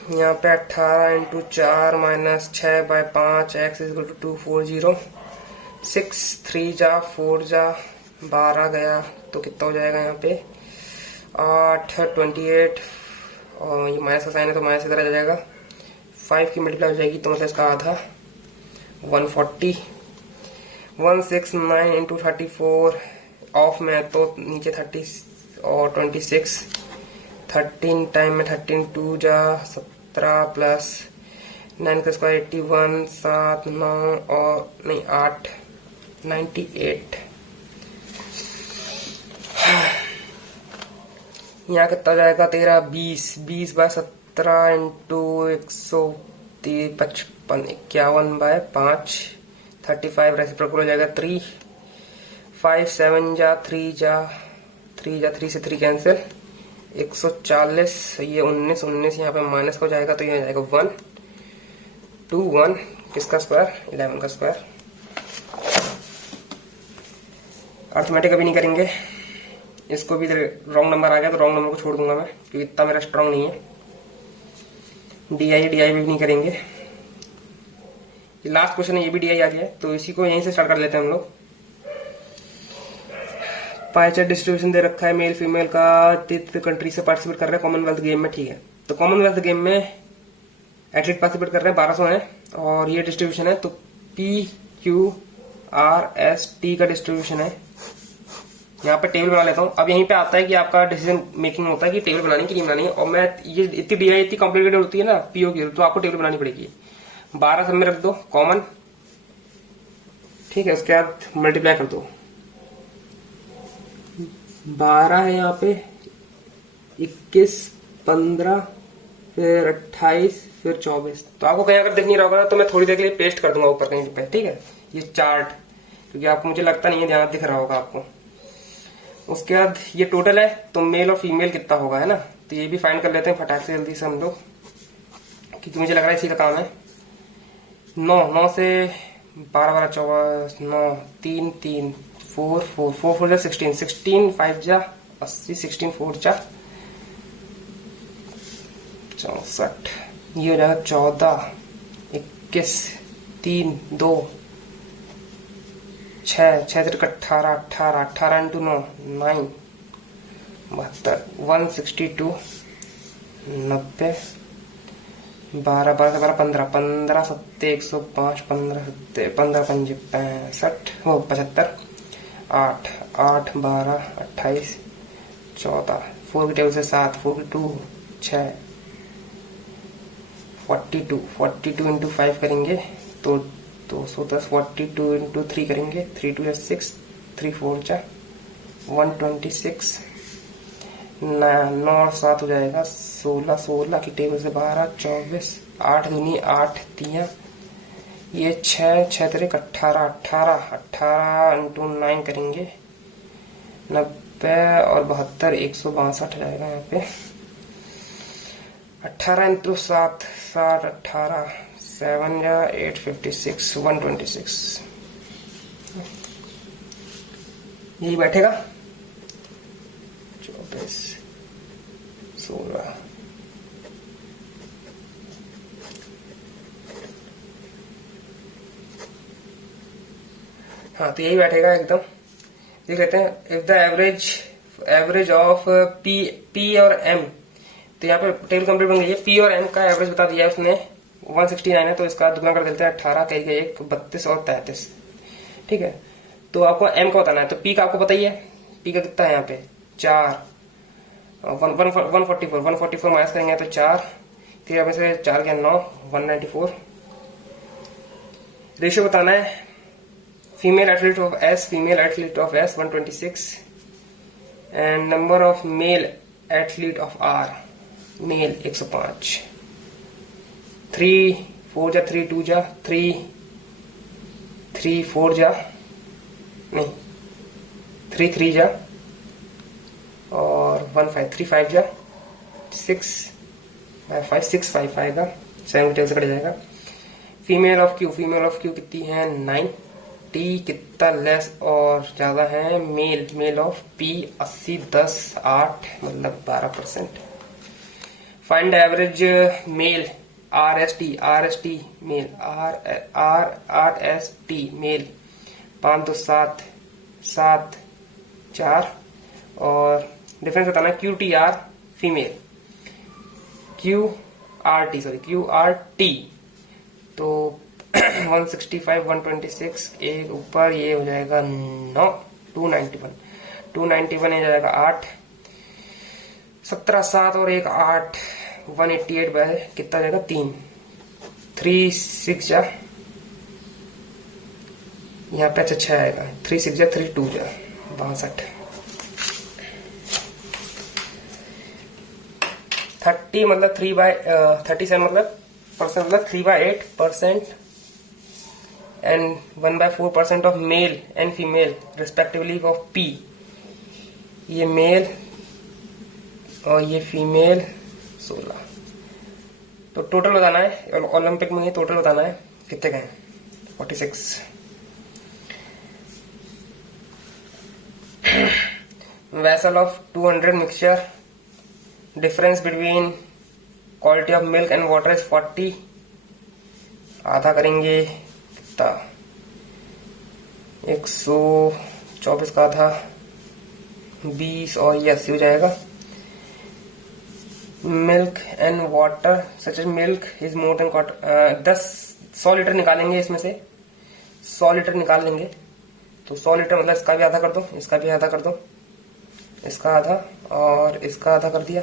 यहाँ पे 18 into 4 minus 6 by 5 x is equal to 240, 6 3 जा 4 जा 12 गया तो कितना हो जाएगा यहाँ पे 8 28, और ये माइनस का साइन है तो माइनस इधर आ जाएगा, 5 की मल्टीप्लाई हो जाएगी तो मतलब इसका आधा 140, 169 इंटू 34 ऑफ में तो नीचे 30 और 26, 13 टाइम में 13 2 जा 17 प्लस 9 का स्क्वायर 81, 7 9 और नहीं 8 98, यहाँ कितना जाएगा तेरा 20 बाय 17 इंटू 155 51 बाय 5 35 रेसिप्रोकल हो जाएगा 3 5 7 जा 3 जा 3 से 3 कैंसिल 140, ये 19 19 यहाँ पे माइनस हो जाएगा तो ये हो जाएगा 1 2 1 किसका स्क्वायर 11 का स्क्वायर। अर्थमेटिक अभी नहीं करेंगे, इसको भी रॉन्ग नंबर आ गया तो रॉन्ग नंबर को छोड़ दूंगा मैं क्योंकि इतना मेरा स्ट्रांग नहीं है। डीआई भी नहीं करेंगे, लास्ट क्वेश्चन है ये भी डीआई आ गया तो इसी को यहीं से स्टार्ट कर लेते हैं हम लोग। पाई चार्ट डिस्ट्रीब्यूशन दे रखा है, मेल फीमेल का 33 कंट्री से पार्टिसिपेट कर रहे हैं कॉमनवेल्थ गेम में, ठीक है तो कॉमनवेल्थ गेम में एथलीट पार्टिसिपेट कर रहे हैं 1200 है और ये डिस्ट्रीब्यूशन है तो PQRST का डिस्ट्रीब्यूशन है। यहाँ पे टेबल बना लेता हूँ, अब यहीं पे आता है कि आपका डिसीजन मेकिंग होता है कि टेबल बनानी कि नहीं बनानी, और मैं ये इतनी डीआई इतनी कॉम्प्लिकेटेड होती है ना पीओ की, तो आपको टेबल बनानी पड़ेगी। 12 सब में रख दो कॉमन, ठीक है उसके बाद मल्टीप्लाई कर दो, 12 है यहाँ पे 21 15 फिर 28 फिर 24, तो आपको कहीं अगर दिख नहीं रहा होगा तो मैं थोड़ी देर के लिए पेस्ट कर दूंगा ऊपर कहीं पे, ठीक है ये चार्ट, क्योंकि आपको मुझे लगता नहीं है ध्यान दिख रहा होगा आपको। उसके बाद ये टोटल है तो मेल और फीमेल कितना होगा है ना, तो ये भी फाइंड कर लेते हैं फटाक से जल्दी से हम लोग, क्योंकि मुझे लग रहा है इसी का काम है। 9 से 12 14 9 3 3 4 4 4 4 16 16 5 जा 80 16 4 जा 64, ये हो जाएगा 14 21 3 2 6 6 18 18 18 इंटू 9 9 72 162 90 12 12 से 12 15 15 7 105 15 7 15 5 65 वो 75 8 8 12 28 14 4 की टेबल से 7 4 की 2 6 42 इंटू 5 करेंगे तो तो 10 42 इंटू 3 करेंगे, 3 2 6, 3 4 जा 126, 9 और 7 हो जाएगा 16, 16 की टेबल से 12, 24, 8 दूनी 8 तियां, ये 6 6 तरीक 18, 18 18 इंटू 9 करेंगे 90 और 72, 162 हो जाएगा यहाँ पे। 18 इंटू 7, 7 18, 7 या 856, 126 यही बैठेगा। 24 16 हाँ, तो यही बैठेगा एकदम। देख लेते हैं। If the average of P और एम, तो यहाँ पे टेबल कंप्लीट बन गई है। पी और एम का एवरेज बता दिया है उसने 169 है, तो इसका दुगना कर देते हैं 18, कहीं का 1, 32 और 33। ठीक है, तो आपको एम का बताना है। तो पी का आपको पता ही है, पी का कितना है यहाँ पे 4, 144 माइनस करेंगे तो 4, 13 में से 4 गया 9, 194। रेशियो बताना है। Female athlete of S 126 and number of male athlete of R male 105। 3 4 जा 3 2 जा 3 3 4 जा नहीं 3 3 जा और 1 5 3 5 जा 6 5 6 5 आएगा, 7 से कट जाएगा। फीमेल ऑफ क्यू कितनी है 9। टी कितना लेस और ज्यादा है मेल ऑफ पी 80 10 8 मतलब 12%। Find average male R S T male R S T male 5 2 7 7 4 और डिफरेंस बताना Q T R female Q R T तो 165 126 एक ऊपर ये हो जाएगा 9 291 ये जाएगा 8 17 7 और एक 8 188 बाय कितना जाएगा 3 3 6 जा यहाँ पे अच्छा आएगा 3 6 जा 3 2 जा 62 30 मतलब 3 बाय 37 मतलब परसेंट मतलब 3/8% and 1/4% of male and female respectively of P। ये मेल और ये फीमेल 16। तो टोटल बताना है, ओलंपिक में ये टोटल बताना है कितने का है 46। Vessel of 200 mixture difference between quality of milk and water is 40। आधा करेंगे कितना 124 का आधा 20 और ये 80 हो जाएगा। Milk and water such as milk is more than 100 litre निकालेंगे, इसमें से 100 लीटर निकाल लेंगे। तो 100 लीटर मतलब इसका भी आधा कर दो, इसका भी आधा कर दो, इसका आधा और इसका आधा कर दिया।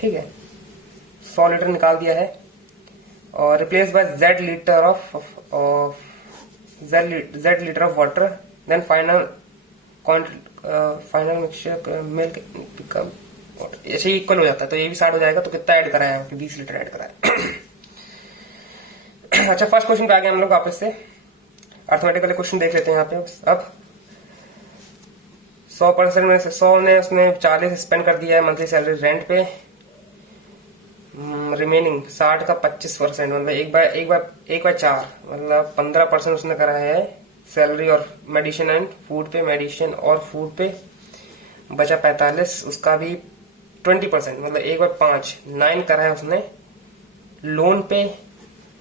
ठीक है, 100 लीटर निकाल दिया है और replace by Z litre of water then final mixture milk become ऐसे ही इक्वल हो जाता है। तो ये भी 60 हो जाएगा। तो कितना ऐड करा है 20 लीटर ऐड करा है। अच्छा, फर्स्ट क्वेश्चन पे आ गए हम लोग वापस से। अर्थमेटिकल क्वेश्चन देख लेते हैं यहाँ पे। अब 100% में से 100 ने उसने 40 स्पेंड कर दिया है मंथली सैलरी रेंट पे। रिमेनिंग 60 का 25% मतलब एक बाय 4 मतलब 15% उसने करा है सैलरी और मेडिसिन एंड फूड पे, मेडिसिन और फूड पे। बचा 45, उसका भी 20% मतलब 1/5 9 करा है उसने लोन पे।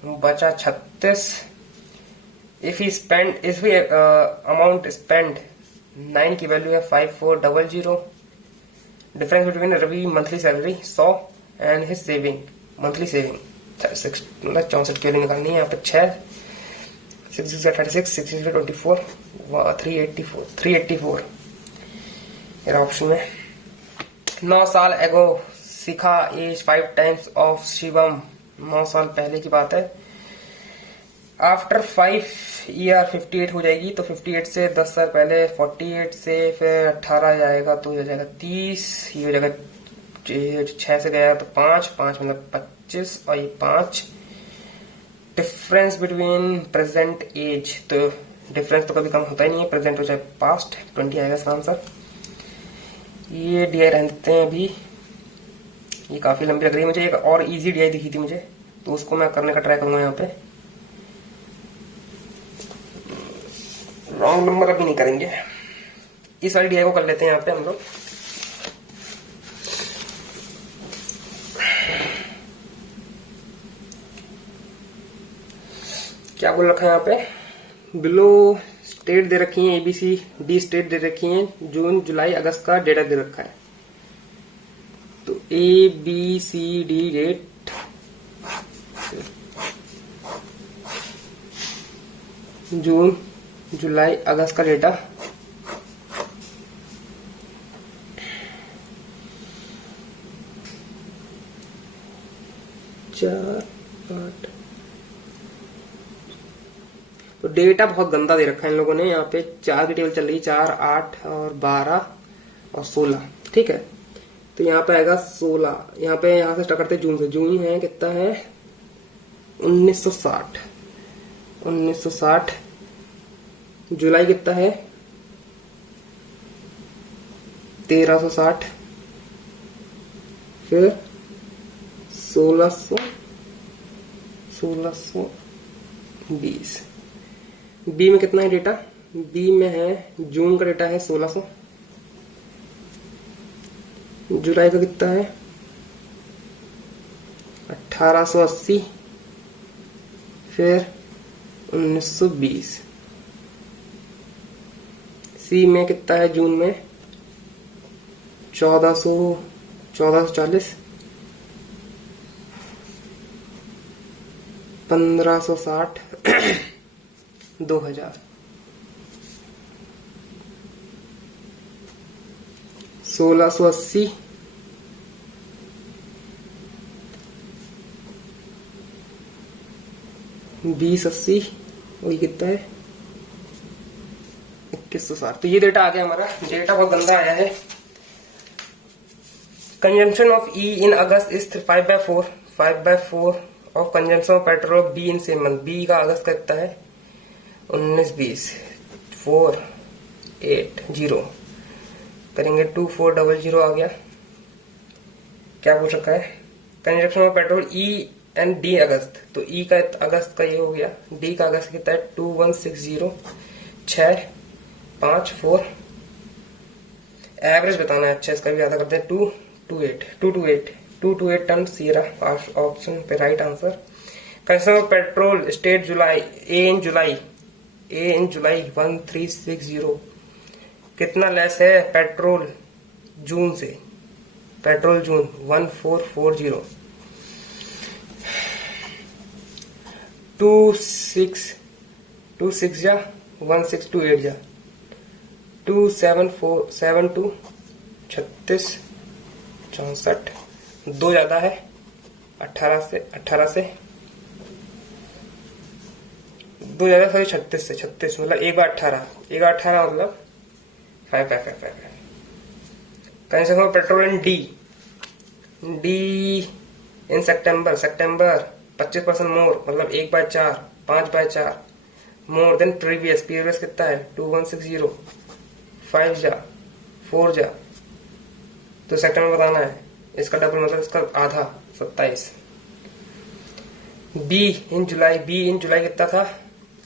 बचा 36। इफ अमाउंट स्पेंड 9 की वैल्यू है 5400। Difference between Ravi monthly salary 100 and his saving monthly saving मतलब 64 की वैल्यू निकालनी है यहाँ पे। 6 6 36 6 24 384 मेरा ऑप्शन में। 9 साल एगो सीखा एज 5 टाइम्स ऑफ शिवम। 9 साल पहले की बात है। आफ्टर 5 ईयर 58 हो जाएगी, तो 58 से 10 साल पहले 48 से फिर 18 जाएगा तो हो जाएगा 30, ये हो जाएगा 6 से गया तो 5 5 मतलब 25 और ये 5। डिफरेंस बिटवीन प्रेजेंट एज, तो डिफरेंस तो कभी कम होता ही नहीं है, प्रेजेंट हो चाहे पास्ट, 20 आएगा इसका आंसर। ये डी आई रहने देते हैं अभी, ये काफी लंबी लग रही है मुझे। एक और इजी डी आई दिखी थी मुझे, तो उसको मैं करने का ट्राई करूंगा यहाँ पे। रॉन्ग नंबर अभी नहीं करेंगे, इस वाली डी आई को कर लेते हैं यहाँ पे हम लोग। क्या बोल रखा है यहाँ पे, बिलो स्टेट दे रखी है, एबीसी डी स्टेट दे रखी है, जून जुलाई अगस्त का डेटा दे रखा है। तो A B C D date, जून जुलाई अगस्त का डेटा, चार आठ, तो डेटा बहुत गंदा दे रखा है इन लोगों ने। यहाँ पे 4 की टेबल चल रही है, 4 8 और 12 और 16, ठीक है। तो यहाँ पे आएगा 16, यहाँ पे यहाँ से स्टार्ट करते हैं जून से। जून है कितना है 1960, 1960। जुलाई कितना है 1360, फिर 1620। बी में कितना है डेटा, बी में है जून का डेटा है 1600, जुलाई का कितना है 1880, फिर 1920। सी में कितना है जून में 1440, 1560, 2000, 1680, 2080, वही कितना है 2160। तो ये डेटा आ गया हमारा, डेटा बहुत गंदा आया है। Consumption of E in August is 5/4, 5/4 of consumption of petrol of B in same month. B का अगस्त का कितना है 1920, 480 करेंगे 2400 आ गया। क्या पूछ रखा है, consumption of petrol E and D अगस्त, तो ई का अगस्त का ये हो गया, डी का अगस्त कितना है 2160, 6 5 4। एवरेज बताना है, अच्छा इसका भी याद करते हैं, 228 टन सीरा ऑप्शन पे right answer. Consumption of petrol state जुलाई, ए इन जुलाई 1360, कितना लेस है पेट्रोल जून से, पेट्रोल जून 1440, 26 जा 1628 जा 2742, 36 64, 2 ज्यादा है 18 से 2 ज्यादा, सॉरी 36 मतलब 1 बार 18 मतलब 5 consumption of petrol in D in सितंबर 25% मोर, मतलब 1/4, 5/4 मोर देन प्रीवियस कितना है 2160, 5 जा 4 जा, तो सितंबर बताना है, इसका डबल मतलब इसका आधा 27। बी इन जुलाई कितना था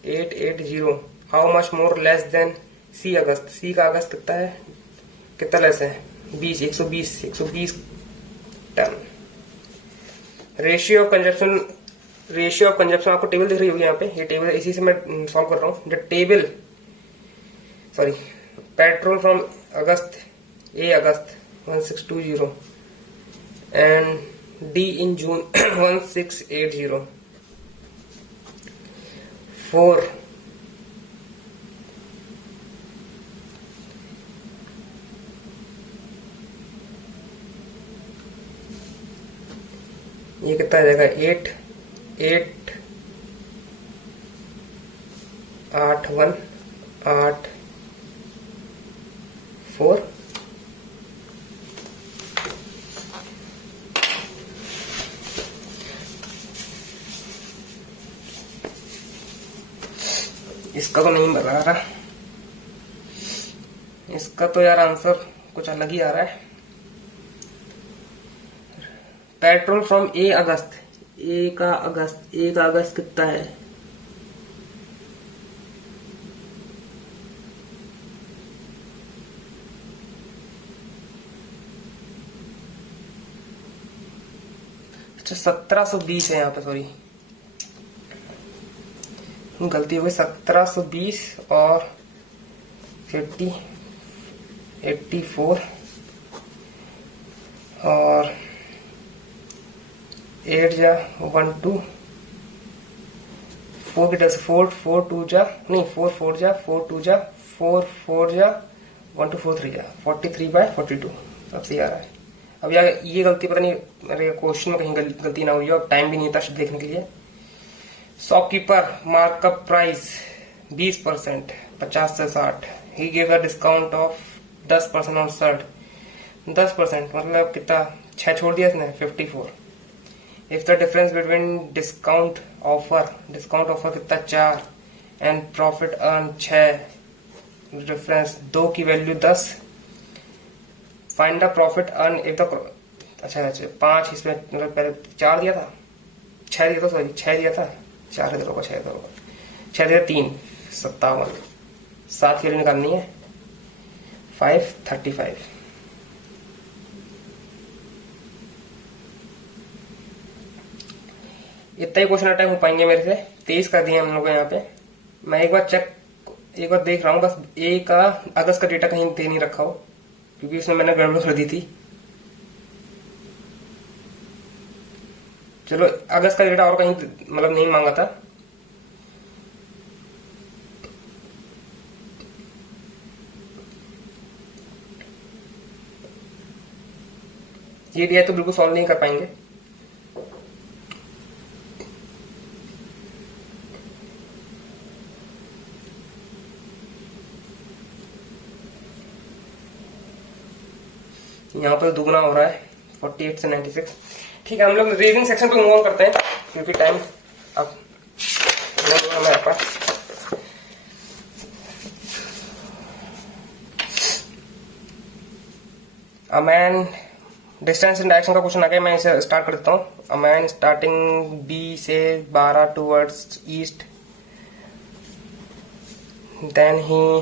880, how much more less than C अगस्त, सी का अगस्त कितना है, कितना लेस है 120 टन। रेशियो ऑफ कंजप्शन आपको टेबल दिख रही होगी यहाँ पे, ये टेबल इसी से मैं सॉल्व कर रहा हूँ। द टेबल पेट्रोल फ्रॉम अगस्त 1620 एंड डी इन जून 1680, 4 ये कितना आ जाएगा 8 8 1 8 4 इसका तो नहीं बता रहा, इसका तो यार आंसर कुछ अलग ही आ रहा है। पेट्रोल फ्रॉम ए अगस्त, ए का अगस्त कितना है? अच्छा 1720 है यहाँ पे, सॉरी गलती हो गई, 1720 और 84 और 8 जा 1 2 4 की 4 2 जा नहीं 4 4 जा 4 2 जा 4 4 जा 1 2 4 3 जा 43/42 अब सही आ रहा है। अब यार ये गलती पता नहीं मेरे क्वेश्चन में कहीं गलती ना हुई हो, अब टाइम भी नहीं था देखने के लिए। शॉपकीपर मार्कअप प्राइस 20%, 50 से 60। He give a discount of 10% on shirt, 10% मतलब कितना, 6 छोड़ दिया इसने, 54। If the difference between discount offer कितना, 4 एंड प्रॉफिट अर्न 6, डिफरेंस 2 की value 10, find the profit earn if the, अच्छा 5 इसमें मतलब पहले 4 दिया था, 6 दिया था, सॉरी 6 दिया था, 4 इधर होगा, 6 इधर होगा, 6 दिया 3 57, 7 की वैल्यू निकालनी है 535। इतना ही क्वेश्चन अटैक हो पाएंगे मेरे से, 23 कर दिए हम लोग यहाँ पे। मैं एक बार देख रहा हूँ बस ए का अगस्त का डेटा कहीं दे नहीं रखा हो, क्योंकि उसमें मैंने गड़बड़ कर दी थी। चलो अगस्त का डेटा और कहीं मतलब नहीं मांगा था। ये दिया तो बिल्कुल सॉल्व नहीं कर पाएंगे। यहाँ पर दुगना हो रहा है 48 से 96। ठीक है, हम लोग रीजनिंग सेक्शन पे मूव ऑन करते हैं क्योंकि टाइम अब हमारे पास। A man, distance and direction का क्वेश्चन आ गया, मैं इसे स्टार्ट कर देता हूँ। अ मैन स्टार्टिंग बी से 12 towards east, then he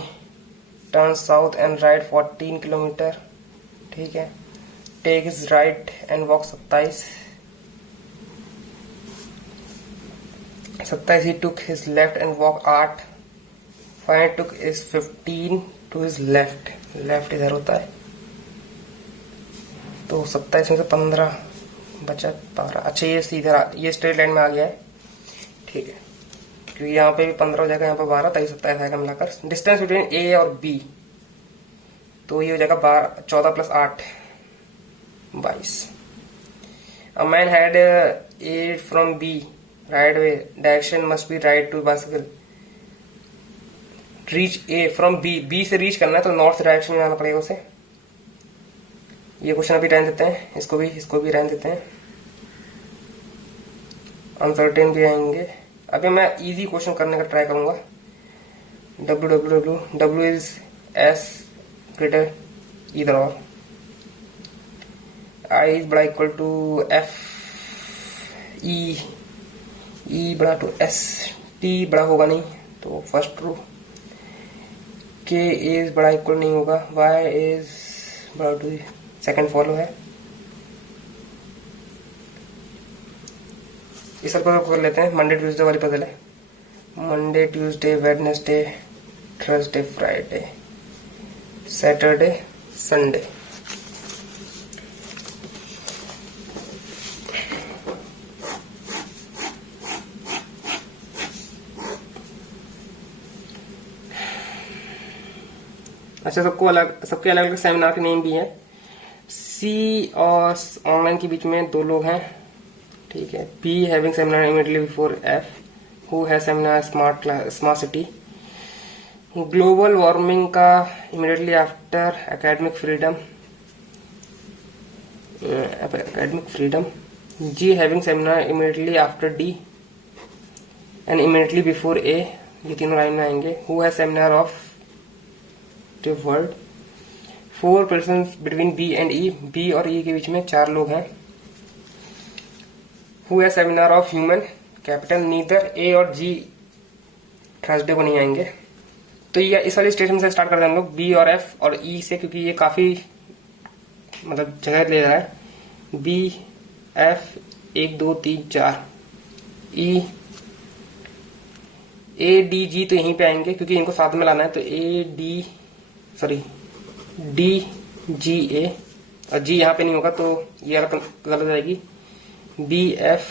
turn south and right 14 kilometre. ठीक है, take is right and walk 27। He took his left and walk 8। Find took is 15 to his left, left इधर होता है, तो 27 में से 15 बचा 12। अच्छा ये सीधा ये स्ट्रेट लाइन में आ गया है, ठीक है, क्योंकि यहाँ पे भी 15 हो जाएगा, यहाँ पे 12, 23 27 आएगा मिलाकर। डिस्टेंस बिटवीन ए और बी, तो ये हो जाएगा 14 + 8 22। A man had A from B right way, direction must be right to bicycle. Reach A from B, B से रीच करना है तो नॉर्थ डायरेक्शन में जाना पड़ेगा उसे। ये क्वेश्चन अभी रहने देते हैं, इसको भी रहने देते हैं, अनसर्टेन भी आएंगे। अभी मैं इजी क्वेश्चन करने का ट्राई करूंगा। W इज S ग्रेटर इधर, और I इज बड़ा इक्वल टू F, E बड़ा टू S, T बड़ा होगा नहीं तो फर्स्ट रो, K इज बड़ा इक्वल नहीं होगा, Y इज बड़ा टू सेकंड फॉलो है। इस पर कर लेते हैं, मंडे ट्यूसडे वाली पजल है। Monday Tuesday Wednesday Thursday Friday Saturday Sunday. अच्छा सबके अलग अलग सेमिनार के नेम भी हैं। सी और ऑनलाइन के बीच में 2 लोग हैं, ठीक है। P having seminar immediately before F, who has seminar smart city, global warming का immediately after academic freedom G having seminar immediately after D and immediately before A, ये तीनों लाइन में आएंगे. Who has seminar of the world. 4 person between B and E, B और ई के बीच में 4 लोग हैं. Who has seminar of human capital, neither A और जी थर्सडे को नहीं आएंगे. तो ये इस वाले स्टेशन से स्टार्ट करते हैं हम लोग, बी और एफ और ई से, क्योंकि ये काफी मतलब जगह ले रहा है. B F 1 2 3 4, E A D G तो यहीं पे आएंगे क्योंकि इनको साथ में लाना है. तो डी जी ए, और जी यहाँ पे नहीं होगा तो ये गलत हो जाएगी. बी एफ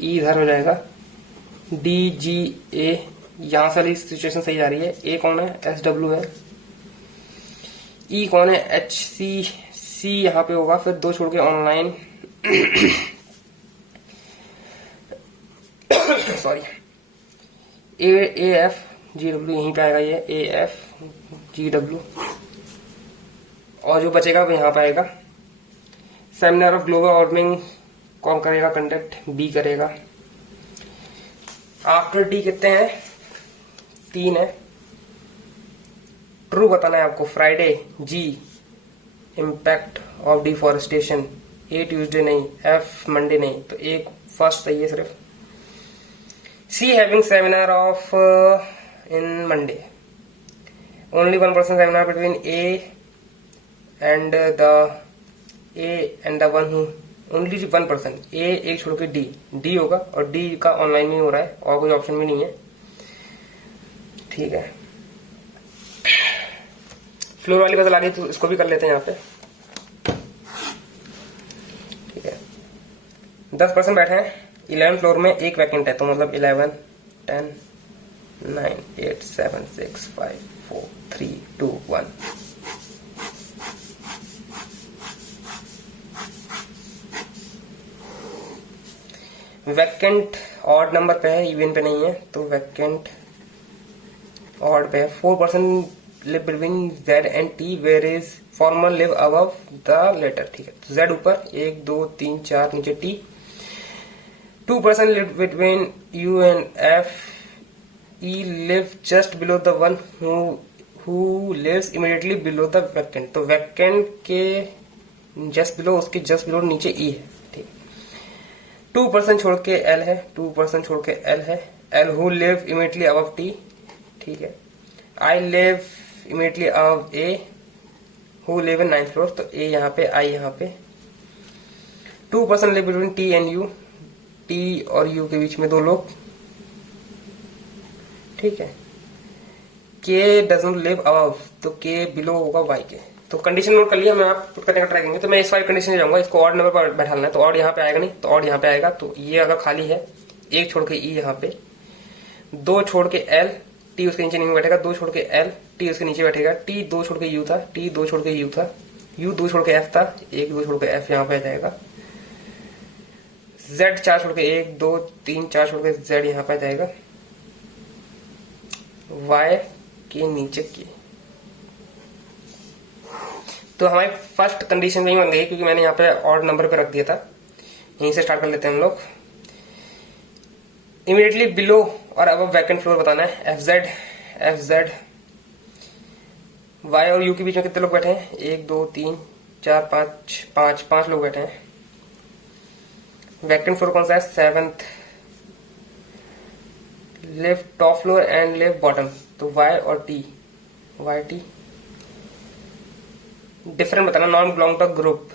ई इधर हो जाएगा. डी जी ए, यहां से वाली सिचुएशन सही जा रही है. ए कौन है, एस डब्ल्यू है. ई कौन है, एच सी, सी यहाँ पे होगा. फिर 2 छोड़ के online sorry, A F G W यहीं पे आएगा. ये ए एफ जी डब्ल्यू, और जो बचेगा वो यहाँ पे आएगा. सेमिनार ऑफ ग्लोबल वार्मिंग कौन करेगा कंडक्ट, बी करेगा. आफ्टर डी कितने हैं, 3 है. ट्रू बताना है आपको. Friday G impact of deforestation, A Tuesday नहीं, एफ मंडे नहीं, तो एक फर्स्ट सही है सिर्फ. C having seminar of in Monday, only 1 person seminar between A and the one who, only 1 person. A एक छोड़ के डी होगा, और डी का ऑनलाइन में हो रहा है और कोई ऑप्शन भी नहीं है. ठीक है, फ्लोर वाली पजल आ गई तो इसको भी कर लेते हैं यहाँ पे. ठीक है, 10 पर्सन बैठे हैं. 11 फ्लोर में एक वैकेंट है, तो मतलब 11 10 9 8 7 6 5 4 3 2 1. वैकेंट ऑड नंबर पे है, इवन पे नहीं है, तो वैकेंट ऑड पे है. 4 person live between Z and T, where is formal live above the letter. ठीक है, तो जेड ऊपर, 1 2 3 4 नीचे T. 2 person live between U and F, E live just below the one who lives immediately below the vacant. तो वैकेंट के जस्ट बिलो, उसके जस्ट बिलो नीचे ई है. ठीक, 2 पर्सन छोड़ के एल है, 2 पर्सन छोड़ के एल है. L who live immediately above T. ठीक है, I live immediately above A who live in 9th floor, तो ए यहाँ पे, आई यहाँ पे. 2 person live between T and you, T और यू के बीच में 2 लोग. ठीक है, के डजंट लिव अबव, तो के बिलो होगा वाई के. तो कंडीशन नोट कर लिया, मैं आप पुट करने का ट्राई करेंगे. तो मैं इस वाली कंडीशन में जाऊंगा, इसको ऑड नंबर पर बैठाना है, तो ऑड यहाँ पे आएगा नहीं, तो ऑड यहाँ पे आएगा. तो ये अगर खाली है, 1 छोड़ के ई यहाँ पे, 2 छोड़ के एल, टी उसके नीचे नहीं बैठेगा. 2 छोड़ के एल, टी उसके नीचे बैठेगा. टी 2 छोड़ के यू था, टी 2 छोड़ के यू था, यू 2 छोड़ के एफ था, 1 2 छोड़ के एफ यहाँ पे आ जाएगा. जेड 4 छोड़ के 1 2 3 4 छोड़ के जेड यहाँ पे आ जाएगा. वाई के नीचे के, तो हमारी फर्स्ट कंडीशन नहीं बन गई क्योंकि मैंने यहाँ पे ऑड नंबर पे रख दिया था. यहीं से स्टार्ट कर लेते हैं हम लोग. इमीडिएटली बिलो और अब वैकेंट फ्लोर बताना है. एफ जेड वाई और यू के बीच में कितने लोग बैठे हैं, 1 2 3 4 5 5 लोग बैठे हैं. वैकेंट फ्लोर कौन सा है, 7th. Live top floor and live bottom, तो वाई और टी, वाई टी. डिफरेंट बताना, none belong to group.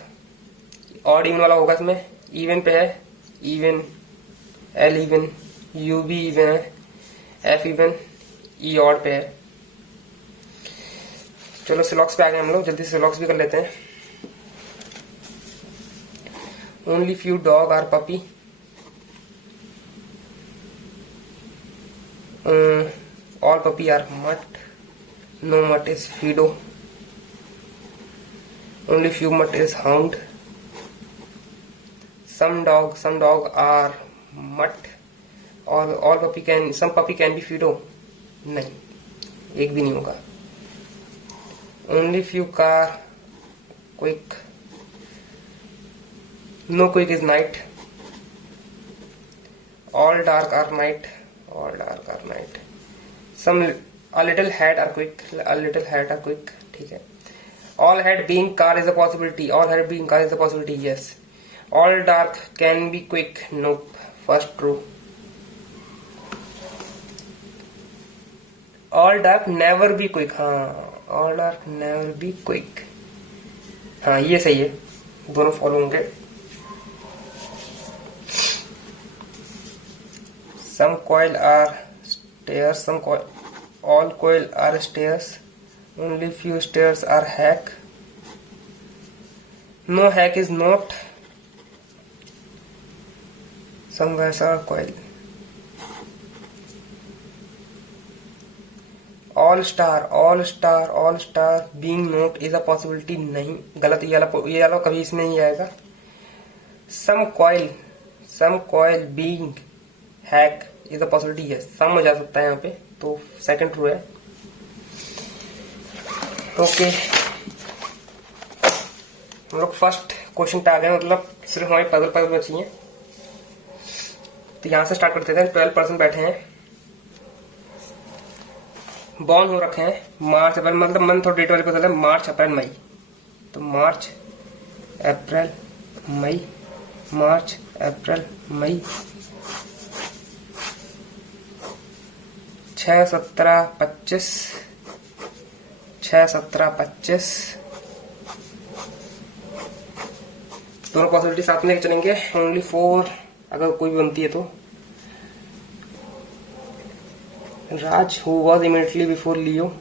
Odd even वाला होगा इसमें. इवन पे है, इवन, एल इवन, यू भी इवन है, एफ इवन, ई ऑड पे है. चलो सिलॉक्स पे आ गए हम लोग, जल्दी से सिलॉक्स भी कर लेते हैं. Only few dog are puppy. All puppy are mutt. No mutt is Fido. Only few mutt is hound. Some dog are mutt. All puppy can, some puppy can be fido. नहीं, एक भी नहीं होगा। Only few car quick, no quick is night, all dark are night, all dark are night, some a little hat are quick, a little hat are quick, ठीक है। all hat being car is a possibility, all hat being car is a possibility, yes, all dark can be quick, nope, first true, all dark never be quick, हाँ all dark never be quick, हाँ ये सही है, दोनों फॉलो होंगे। some coil are stairs, some coil, all coil are stairs, only few stairs are hack, no hack is not, some wires are coil, all star being not is a possibility, नहीं गलत, ये वाला कभी इसमें नहीं आएगा। some coil being hack is a possibility, yes, सम हो जा सकता है यहाँ पे, तो सेकंड ट्रू है। ओके, हम लोग फर्स्ट क्वेश्चन पे आ गए, मतलब सिर्फ हमारी पजल बची है, तो यहां से स्टार्ट करते हैं। 12% बैठे हैं, बॉर्न हो रखे हैं मार्च अप्रैल, मतलब मंथ और डेट वाले पता है, मार्च अप्रैल मई, तो मार्च अप्रैल मई, मार्च अप्रैल मई, 6, 17, 25, 6, 17, 25, दोनों पॉसिबिलिटी साथ में चलेंगे। ओनली 4 अगर कोई भी बनती है तो। Raj who was immediately before Leo,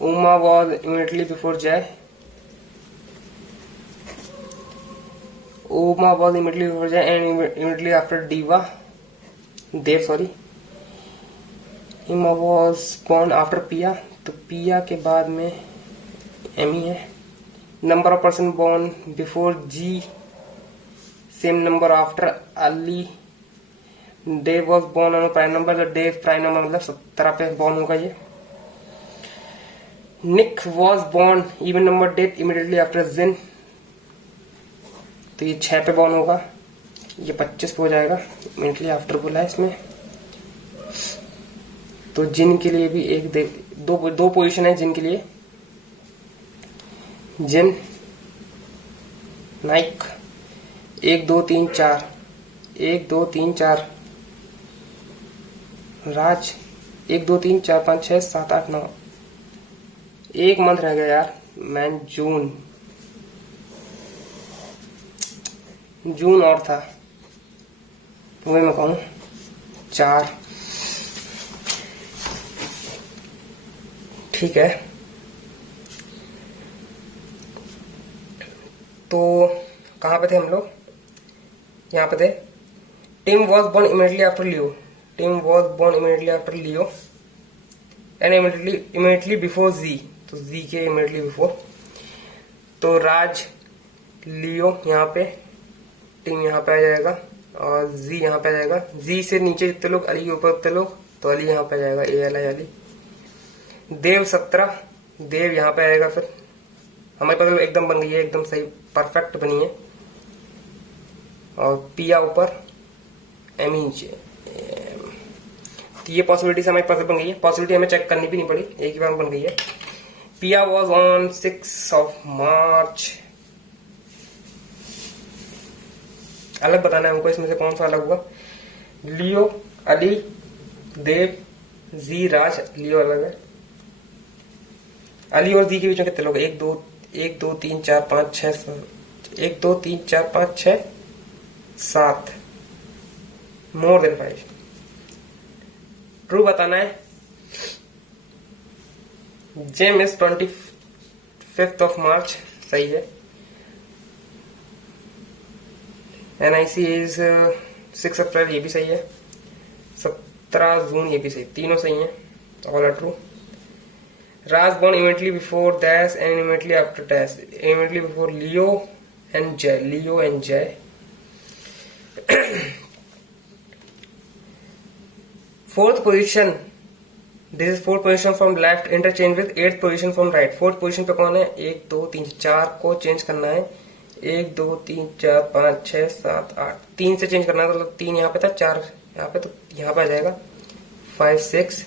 Uma was immediately before Jai, Uma was immediately before Jai and immediately after Dev sorry, Emma was born after Pia, तो पिया के बाद में एमी है। Number of person born before G, same number after Ali. Dave was born on a prime number, तो Dave प्राइम नंबर मतलब 17 पे born होगा ये। Nick was born even number death immediately after Zin, तो ये 6 पे born होगा, ये 25 पे हो जाएगा, immediately after बोला है इसमें। तो जिन के लिए भी दो पोजीशन है जिन के लिए, जिन नाइक 1 2 3 4, 1 2 3 4, राज 1 2 3 4 5 6 7 8 9, एक मंथ रह गया यार, मैन जून और था, तो वही मैं कहूँ 4, ठीक है। तो कहां पे थे हम लोग, यहां पे थे। Tim was born immediately after Leo, Tim was born immediately after Leo and immediately before G, तो जी के इमीडिएटली बिफोर, तो राज लियो यहाँ पे, टिम यहाँ पे आ जाएगा और जी यहाँ पे आ जाएगा। जी से नीचे जितने लोग, अली के ऊपर जितने लोग, तो अली यहाँ पे आ जाएगा, ए अली। देव 17, देव यहाँ पे आएगा। फिर हमारे पास एकदम बन गई है, एकदम सही परफेक्ट बनी है। और पिया ऊपर, एमी नीचे, तो ये पॉसिबिलिटी हमारे पास बन गई है। पॉसिबिलिटी हमें चेक करनी भी नहीं पड़ी, एक ही बार बन गई है। पिया वॉज ऑन 6 मार्च, अलग बताना है हमको इसमें से कौन सा अलग हुआ। लियो, अली, देव, जी, राज, लियो अलग है। अली और जी के बीच में कितने लोग, 1 2 3 4 5 6 1 2 3 4 5 6 7, मोर देन 5। ट्रू बताना है। GeM is 25th of March, सही है। NIC इज 6 अप्रैल, ये भी सही है। 17 जून, ये भी सही, तीनों सही हैं, all are true. Raj born immediately before dash and immediately after dash, immediately before Leo and Jay, fourth position this is fourth position from left interchange with eighth position from right. Fourth position पे कौन है? 1 2 3 4 को चेंज करना है। 1 2 3 4 5 6 7 8, 3 से चेंज करना है, तो 3 यहाँ पे था, 4 यहाँ पे, तो यहाँ पे आ जाएगा 5 6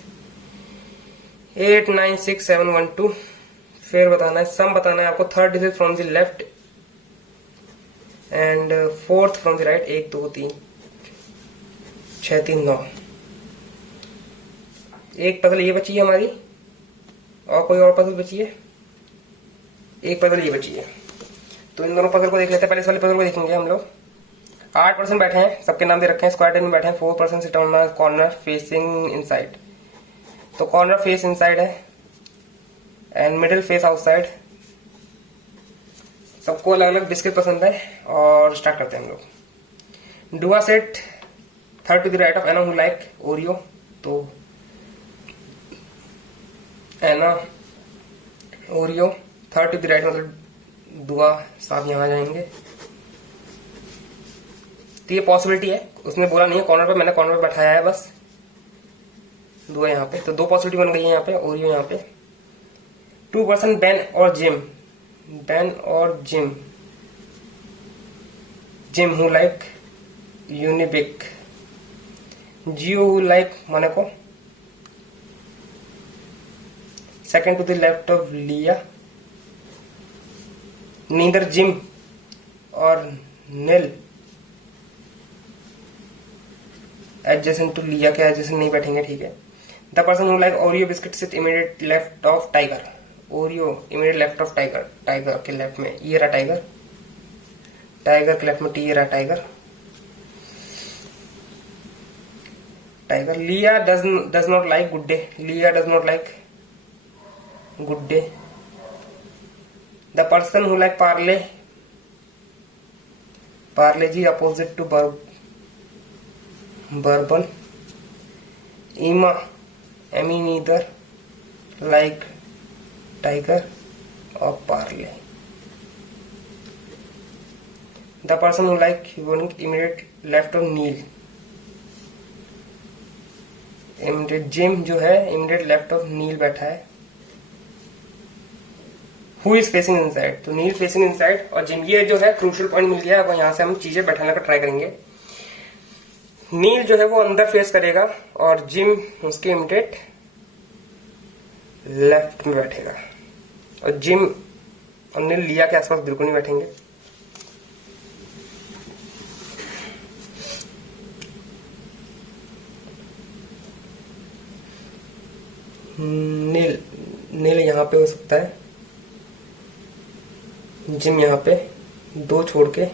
8 9 6 7 1 2। फिर बताना है, सम बताना है आपको, third digit from the left and fourth from the right. 1 2 3 6 3 9। एक पजल ये बची है हमारी, और कोई और पजल बची है? एक पजल ये बची है, तो इन दोनों पजल को देख लेते हैं। पहले इस वाले पजल को देखेंगे हम लोग। 8% बैठे हैं, सबके नाम दे रखे हैं, स्क्वायर टेन में बैठे हैं। 4% sit on corner facing inside, तो कॉर्नर फेस इनसाइड है एंड मिडिल फेस आउटसाइड। सबको अलग अलग बिस्किट पसंद है, और स्टार्ट करते हैं हम लोग। Dua sat third to the right of Ana who like Oreo, तो Ana Oreo third to the right, मतलब दुआ साहब यहां जाएंगे। तो ये पॉसिबिलिटी है, उसने बोला नहीं है कॉर्नर पे, मैंने कॉर्नर पे बैठाया है बस। दुआ यहाँ पे, तो 2 पॉसिबिलिटी बन गई है यहाँ पे। ओरियो यहाँ पे। 2% बेन और जिम, बेन और Jim, Jim who like Unibic, Gio who like Monaco. Second to the left of Lia, neither Jim और नील एडजेसेंट टू लिया के एडजेसेंट नहीं बैठेंगे, ठीक है। The person who like Oreo biscuit sit immediate left of Tiger, Oreo immediate left of Tiger, Tiger के लेफ्ट में ये रहा टाइगर, टाइगर के लेफ्ट में टी, ये रहा Tiger, Tiger. Lia does not like Good Day, Lia does not like Good Day. The person who like Parle, Parle G opposite to Bourbon. Emma Amy neither like Tiger और Parle. The person who like ह्यूनिक immediate left of Neil, immediate Jim जो है इमीडिएट लेफ्ट ऑफ नील बैठा है। हु इज फेसिंग इनसाइड, तो नील फेसिंग इनसाइड और जिम, ये जो है क्रूशियल पॉइंट मिल गया। अब यहां से हम चीजें बैठाने का ट्राई करेंगे। नील जो है वो अंदर फेस करेगा और जिम उसके इमीडिएट लेफ्ट में बैठेगा, और जिम और नील लिया के आसपास बिल्कुल नहीं बैठेंगे। नील नील यहां पे हो सकता है, जिम यहां पे 2 छोड़ के,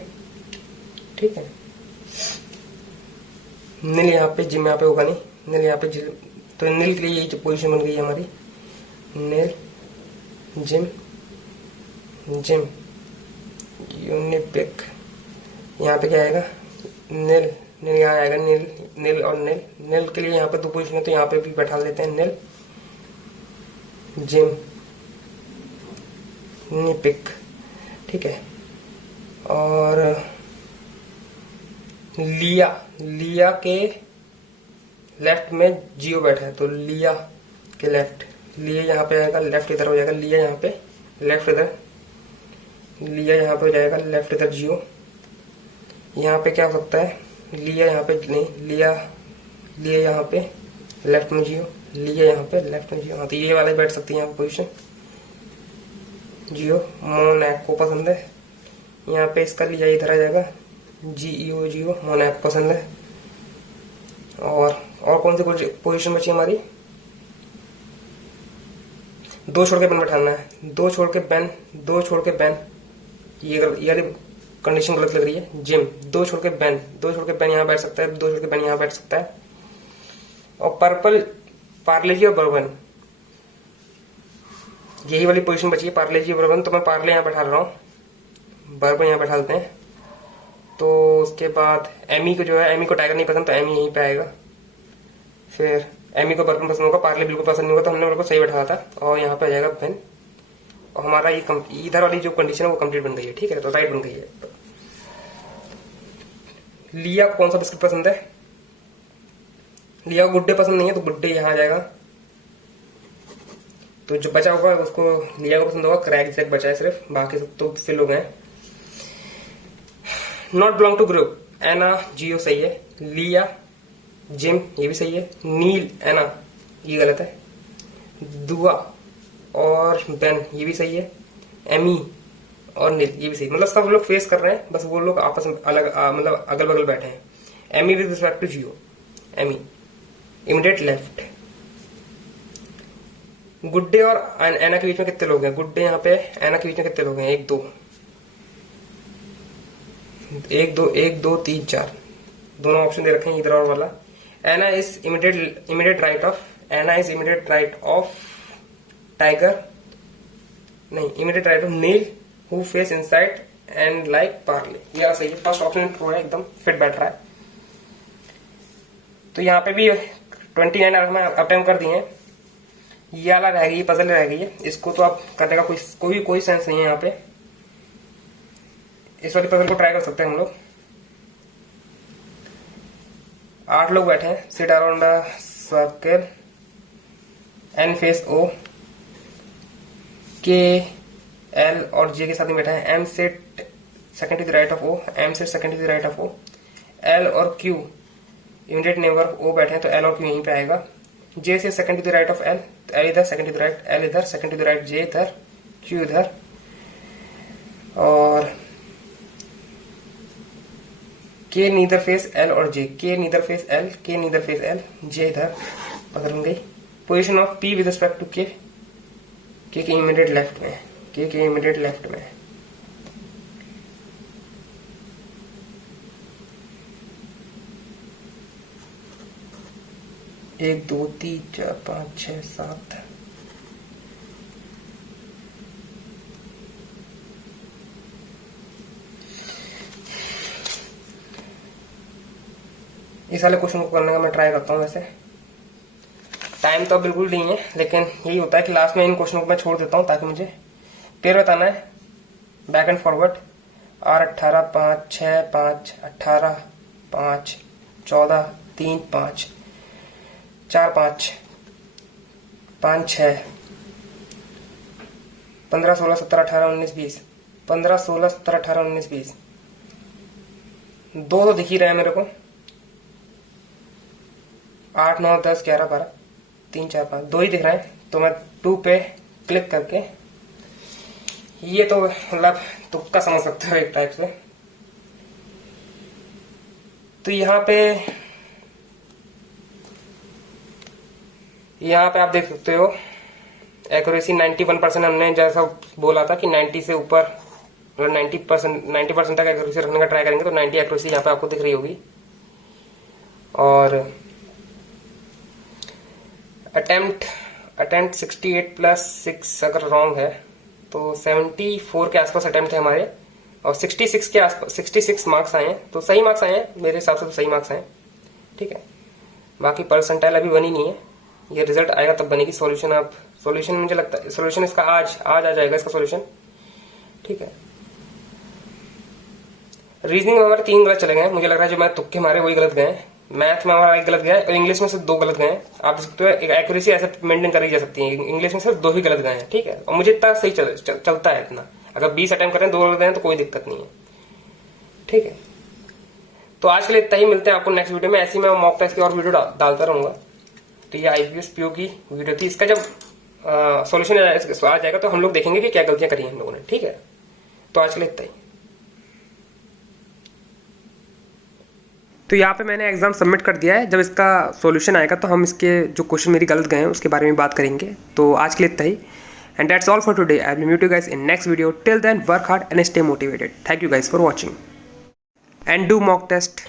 ठीक है। नील यहाँ पे, जिम यहाँ पे होगा नहीं, नील यहाँ पे, तो नील के लिए यही जो पोजीशन बन गई है हमारी, नील जिम जिम यूनिपिक। यहाँ पे क्या आएगा? नील, नील यहाँ आएगा, नील नील और नील। नील के लिए यहाँ पे 2 पोजीशन है, तो यहाँ पे भी बैठा लेते हैं नील जिम निपिक, ठीक है। और लिया, लिया के लेफ्ट में जियो बैठा है, तो लिया के लेफ्ट, लिया यहाँ पे आएगा, लेफ्ट इधर हो जाएगा, लिया यहाँ पे लेफ्ट इधर, लिया यहाँ पे हो जाएगा लेफ्ट इधर जियो। यहाँ पे क्या हो सकता है? लिया यहाँ पे नहीं, लिया लिया यहाँ पे लेफ्ट में जियो, लिया यहाँ पे लेफ्ट में जियो। हाँ, तो ये वाले बैठ सकती है यहाँ पे पोजिशन, जियो। मोनाको पसंद है, यहाँ पे इसका लिया इधर आ जाएगा, जीओ जियो, मोनाको पसंद है। और कौन सी पोजीशन बची हमारी? 2 छोड़ के बेन बैठाना है, 2 छोड़ के बेन, 2 छोड़ के बेन, ये कंडीशन गलत लग रही है। जिम 2 छोड़ के बेन, 2 छोड़ के बेन यहाँ बैठ सकता है, 2 छोड़ के बेन यहाँ बैठ सकता है। और पर्पल पार्ले जी और बर्बन, यही वाली पोजीशन बची है, पार्ले जी और बर्बन। तो मैं पार्ले यहाँ बैठा रहा हूँ, बर्बन यहाँ बैठा देते हैं। तो उसके बाद एमी को जो है, एमी को टाइगर नहीं पसंद, तो एमी यहीं पे आएगा। फिर एमी को बर्बन पसंद होगा, पार्ले बिल्कुल पसंद नहीं होगा, तो हमने बिल्कुल सही बैठा था। और यहाँ पे आ जाएगा बेन, और हमारा ये इधर वाली जो कंडीशन है वो कंप्लीट बन गई है, ठीक है। तो राइट बन गई है। तो लिया को कौन सा बिस्किट पसंद है? लिया को गुड्डे पसंद नहीं है, तो गुड्डे यहाँ आ जाएगा। तो जो बचा होगा उसको लिया को पसंद होगा, क्रैक जैक बचा है सिर्फ, बाकी सब तो फिल हो गए हैं। नॉट बिलोंग टू ग्रुप, एना जियो सही है, लिया जिम ये भी सही है, नील एना ये गलत है, दुआ और बेन ये भी सही है, एमी और नील ये भी सही। मतलब सब लोग फेस कर रहे हैं, बस वो लोग आपस में अलग मतलब अगल बगल बैठे हैं। Amy with respect to Gio, Amy immediate left. गुड्डे और एना के बीच में कितने लोग हैं? गुड्डे यहाँ पे एना के बीच में कितने लोग हैं? 1 2 3 4 दोनों ऑप्शन दे रखे हैं, इधर और वाला। Ana is immediate right of, Ana is immediate right of Tiger, नहीं immediate right of Neel who face inside and like Parle. यह सही है, फर्स्ट ऑप्शन ट्रू है, एकदम फिट बैठ रहा है। तो यहाँ पे भी 29 अटेम्प्ट कर दिए हैं। ये वाला रह गई, पजल रह गई है, इसको तो आप करने का कोई सेंस नहीं है यहाँ पे। इस वाली पजल को ट्राई कर सकते हैं हम लोग। 8 लोग बैठे हैं, sit around the circle and face O, K L और जे के साथ में बैठा है। M sit second to the right of O, M sit second to the right of O. L और Q immediate neighbour of O बैठे हैं, तो एल और क्यू यहीं पे आएगा। जे से second to the right of L, L इधर second to the right, L इधर second to the right, J इधर, क्यू इधर, और के नीदर फेस एल और J, K neither face L, K neither face L, J इधर पकड़ गई। Position of P with respect to K immediate left में, के इमीडिएट लेफ्ट में। एक 2 3 4 5 6 7 इस वाले क्वेश्चन को करने का मैं ट्राई करता हूँ। वैसे टाइम तो बिल्कुल नहीं है, लेकिन यही होता है कि लास्ट में इन क्वेश्चनों को मैं छोड़ देता हूँ ताकि मुझे पेयर बताना है बैक एंड फॉरवर्ड। और 18 5 6 5 18 5 14 3 5 4 5 5 6 15 16 17 18 19 20 15 16 17 18 19 20 दो तो दिख ही रहे हैं मेरे को। 8 9 10 11 12 3 4 5 दो ही दिख रहे हैं, तो मैं 2 पे क्लिक करके, ये तो मतलब तुक्का समझ सकते हो एक टाइप से। तो यहाँ पे आप देख सकते हो एक्यूरेसी 91% हमने जैसा बोला था कि 90 से ऊपर मतलब 90% तक एक्यूरेसी रखने का ट्राई करेंगे, तो 90 एक्यूरेसी यहाँ पे आपको दिख रही होगी। और अटेम्प्ट 68 प्लस 6 अगर रॉन्ग है तो 74 के आसपास अटेम्प्ट है हमारे, और 66 के आसपास 66 मार्क्स आए हैं, तो सही मार्क्स आए हैं मेरे हिसाब से, तो सही मार्क्स आए हैं। ठीक है, बाकी परसेंटाइल अभी बनी नहीं है, ये रिजल्ट आएगा तब बनेगी। सॉल्यूशन मुझे लगता है सॉल्यूशन इसका आज आ जाएगा इसका सॉल्यूशन। ठीक है, रीजनिंग में हमारे 3 गलत चले गए, मुझे लग रहा है जो मैं तुक्के मारे वही गलत गए। मैथ में हमारा 1 गलत गया और इंग्लिश में सिर्फ 2 गलत गए। आप देख सकते हो एक एक्यूरेसी ऐसे मेंटेन करी जा सकती है, इंग्लिश में सिर्फ 2 ही गलत गए हैं। ठीक है, और मुझे इतना सही चलता है इतना। अगर 20 अटेम्प्ट करें 2 गलत गए तो कोई दिक्कत नहीं है। ठीक है, तो आज के लिए इतना ही, मिलते हैं आपको नेक्स्ट वीडियो में। ऐसी मैं मॉक टेस्ट की और वीडियो डालता रहूंगा। तो ये IPS PO की वीडियो थी, इसका जब सॉल्यूशन आ जाएगा तो हम लोग देखेंगे कि क्या गलतियां करी हैं हम लोगों ने। ठीक है, तो आज के लिए इतना ही। तो यहाँ पे मैंने एग्जाम सबमिट कर दिया है, जब इसका सॉल्यूशन आएगा तो हम इसके जो क्वेश्चन मेरी गलत गए हैं उसके बारे में बात करेंगे। तो आज के लिए इतना ही, and that's all for today. I will meet you guys in next video. Till then work hard and stay motivated. Thank you guys for watching and do mock test.